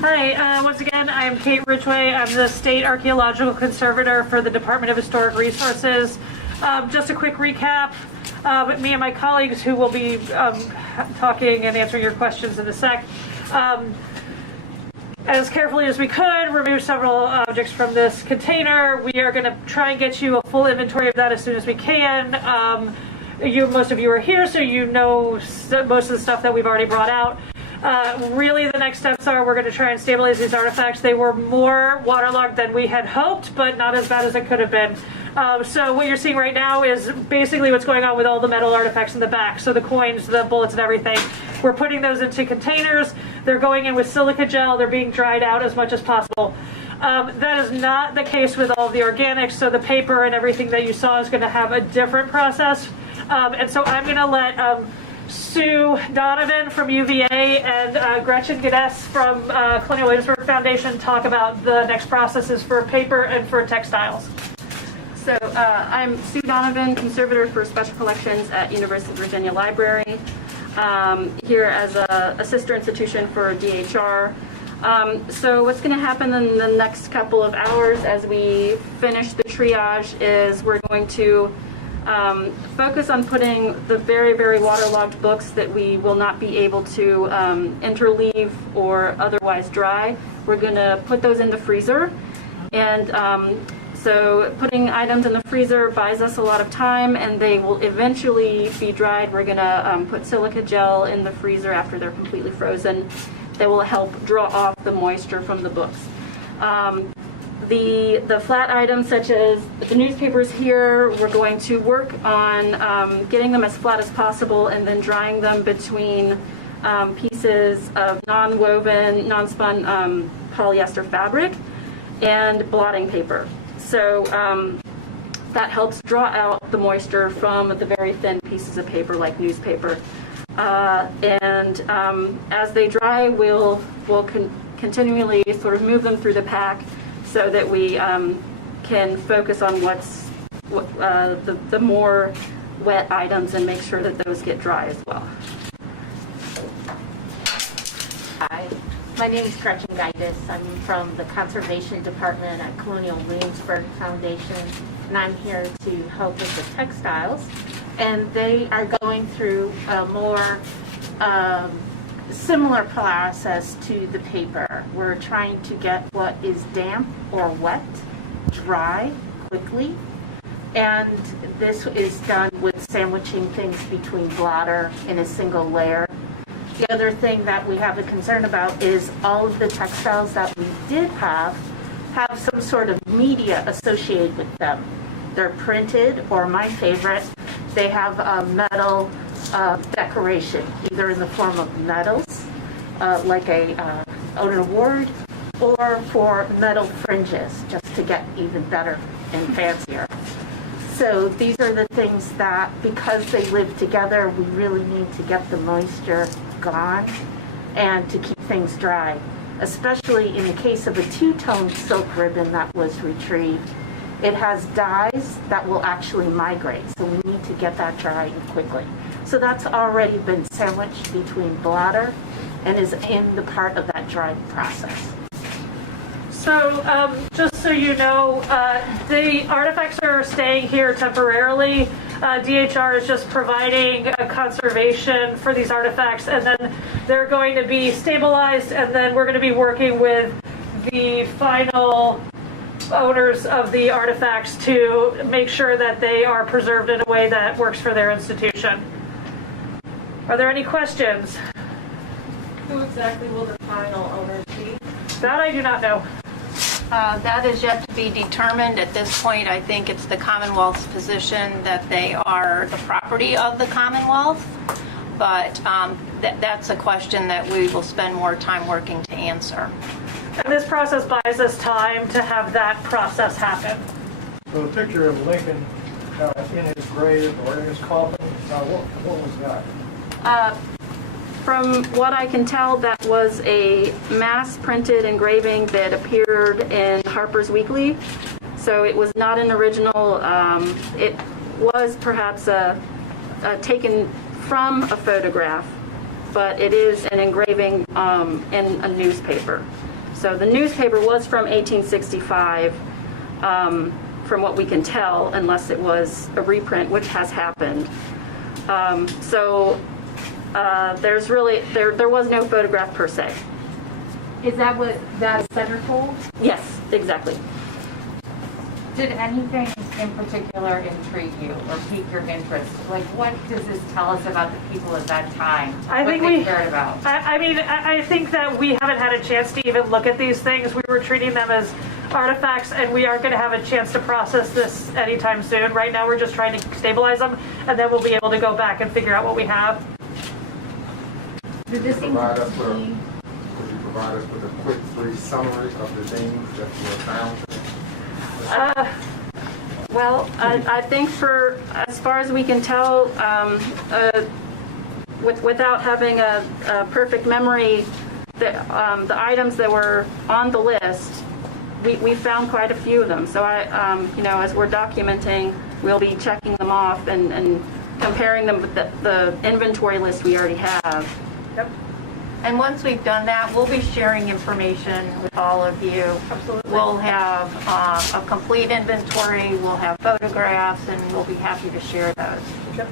Hi, once again, I am Kate Ridgway. I'm the State Archaeological Conservator for the Department of Historic Resources. Just a quick recap. Me and my colleagues, who will be talking and answering your questions in a sec, as carefully as we could, remove several objects from this container. We are going to try and get you a full inventory of that as soon as we can. Most of you are here, so you know most of the stuff that we've already brought out. Really, the next steps are we're going to try and stabilize these artifacts. They were more waterlogged than we had hoped, but not as bad as it could have been. So what you're seeing right now is basically what's going on with all the metal artifacts in the back. So the coins, the bullets, and everything. We're putting those into containers. They're going in with silica gel. They're being dried out as much as possible. That is not the case with all the organics. So the paper and everything that you saw is going to have a different process. And so I'm going to let Sue Donovan from UVA and Gretchen Geddes from Colonial Williamsburg Foundation talk about the next processes for paper and for textiles. So I'm Sue Donovan, conservator for special collections at University of Virginia Library, here as a sister institution for DHR. So what's going to happen in the next couple of hours as we finish the triage is we're going to focus on putting the very, very waterlogged books that we will not be able to interleave or otherwise dry. We're going to put those in the freezer. And so putting items in the freezer buys us a lot of time, and they will eventually be dried. We're going to put silica gel in the freezer after they're completely frozen. That will help draw off the moisture from the books. The flat items such as the newspapers here, we're going to work on getting them as flat as possible and then drying them between pieces of non-woven, non-spun polyester fabric and blotting paper. So that helps draw out the moisture from the very thin pieces of paper like newspaper. And as they dry, we'll continually sort of move them through the pack so that we can focus on the more wet items and make sure that those get dry as well. Hi, my name is Gretchen Gaitis. I'm from the Conservation Department at Colonial Williamsburg Foundation, and I'm here to help with the textiles. And they are going through a more similar process to the paper. We're trying to get what is damp or wet, dry quickly. And this is done with sandwiching things between blotter in a single layer. The other thing that we have a concern about is all of the textiles that we did have some sort of media associated with them. They're printed, or my favorite, they have a metal decoration, either in the form of medals, like an award, or for metal fringes, just to get even better and fancier. So these are the things that, because they live together, we really need to get the moisture gone and to keep things dry, especially in the case of a two-tone silk ribbon that was retrieved. It has dyes that will actually migrate, so we need to get that drying quickly. So that's already been sandwiched between blotter and is in the part of that drying process. So just so you know, the artifacts are staying here temporarily. DHR is just providing a conservation for these artifacts, and then they're going to be stabilized, and then we're going to be working with the final owners of the artifacts to make sure that they are preserved in a way that works for their institution. Are there any questions? Who exactly will the final owners be? That I do not know. That is yet to be determined. At this point, I think it's the Commonwealth's position that they are the property of the Commonwealth, but that's a question that we will spend more time working to answer. And this process buys us time to have that process happen. So the picture of Lincoln in his grave or in his coffin, what was that? From what I can tell, that was a mass-printed engraving that appeared in Harper's Weekly. So it was not an original. It was perhaps taken from a photograph, but it is an engraving in a newspaper. So the newspaper was from 1865, from what we can tell, unless it was a reprint, which has happened. There's really, there was no photograph per se. Is that what that centerfold? Yes, exactly. Did anything in particular intrigue you or pique your interest? Like, what does this tell us about the people at that time? I think what they cared about? I think that we haven't had a chance to even look at these things. We were treating them as artifacts, and we aren't going to have a chance to process this anytime soon. Right now, we're just trying to stabilize them, and then we'll be able to go back and figure out what we have. Did this provide us with a quick, brief summary of the things that were found? Well, I think for as far as we can tell, without having a perfect memory, the items that were on the list we found quite a few of them. So as we're documenting, we'll be checking them off and comparing them with the inventory list we already have. Yep. And once we've done that, we'll be sharing information with all of you. Absolutely. We'll have a complete inventory, we'll have photographs, and we'll be happy to share those. Yep.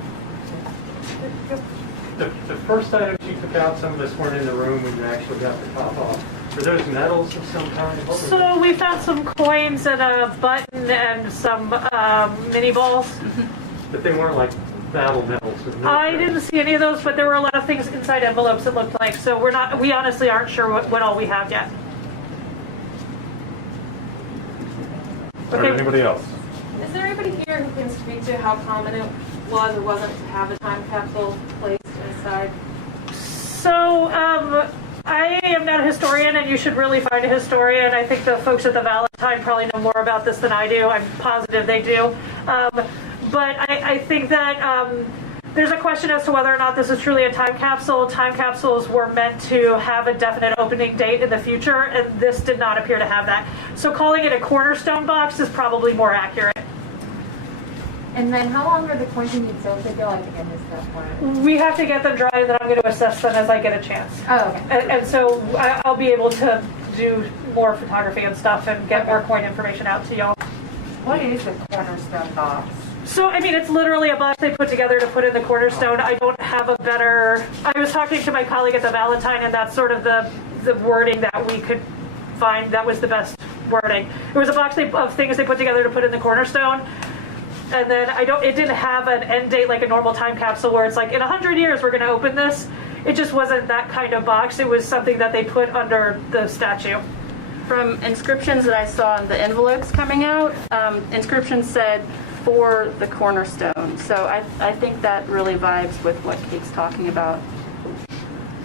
The first items you took out, some of us weren't in the room when you actually got the top off. Were those metals of some kind? What were So we found some coins and a button and some mini balls. But they weren't like battle metals. I didn't see any of those, but there were a lot of things inside envelopes it looked like. So we honestly aren't sure what all we have yet. All right, anybody else? Is there anybody here who can speak to how common it was or wasn't to have a time capsule placed inside? So I am not a historian, and you should really find a historian. I think the folks at the Valentine probably know more about this than I do. I'm positive they do. But I think that there's a question as to whether or not this is truly a time capsule. Time capsules were meant to have a definite opening date in the future, and this did not appear to have that. So calling it a cornerstone box is probably more accurate. And then how long are the coins you need sales to go? I think I missed that part. We have to get them dry, and then I'm going to assess them as I get a chance. Oh, okay. And so I'll be able to do more photography and stuff and get more coin information out to y'all. What is a cornerstone box? So, I mean, it's literally a box they put together to put in the cornerstone. I don't have a better... I was talking to my colleague at the Valentine, and that's sort of the wording that we could find that was the best wording. It was a box of things they put together to put in the cornerstone. And then it didn't have an end date like a normal time capsule where it's like, in 100 years we're going to open this. It just wasn't that kind of box. It was something that they put under the statue. From inscriptions that I saw in the envelopes coming out, inscriptions said, "For the cornerstone." So I think that really vibes with what Kate's talking about.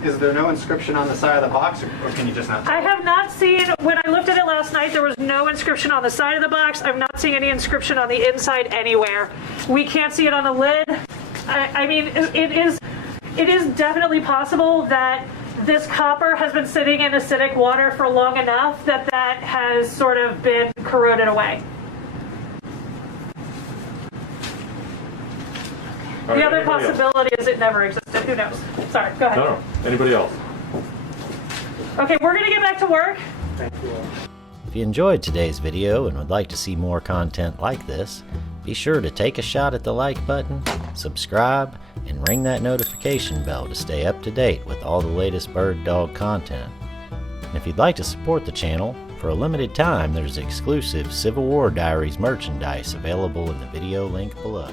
Is there no inscription on the side of the box, or can you just not? I have not seen, when I looked at it last night, there was no inscription on the side of the box. I'm not seeing any inscription on the inside anywhere. We can't see it on the lid. I mean, it is definitely possible that this copper has been sitting in acidic water for long enough that has sort of been corroded away. All The right, other anybody else? possibility is it never existed. Who knows? Sorry, go ahead. No. Anybody else? Okay, we're going to get back to work. Thank you all. If you enjoyed today's video and would like to see more content like this, be sure to take a shot at the like button, subscribe, and ring that notification bell to stay up to date with all the latest BirdDogg content. And if you'd like to support the channel, for a limited time there's exclusive Civil War Diaries merchandise available in the video link below.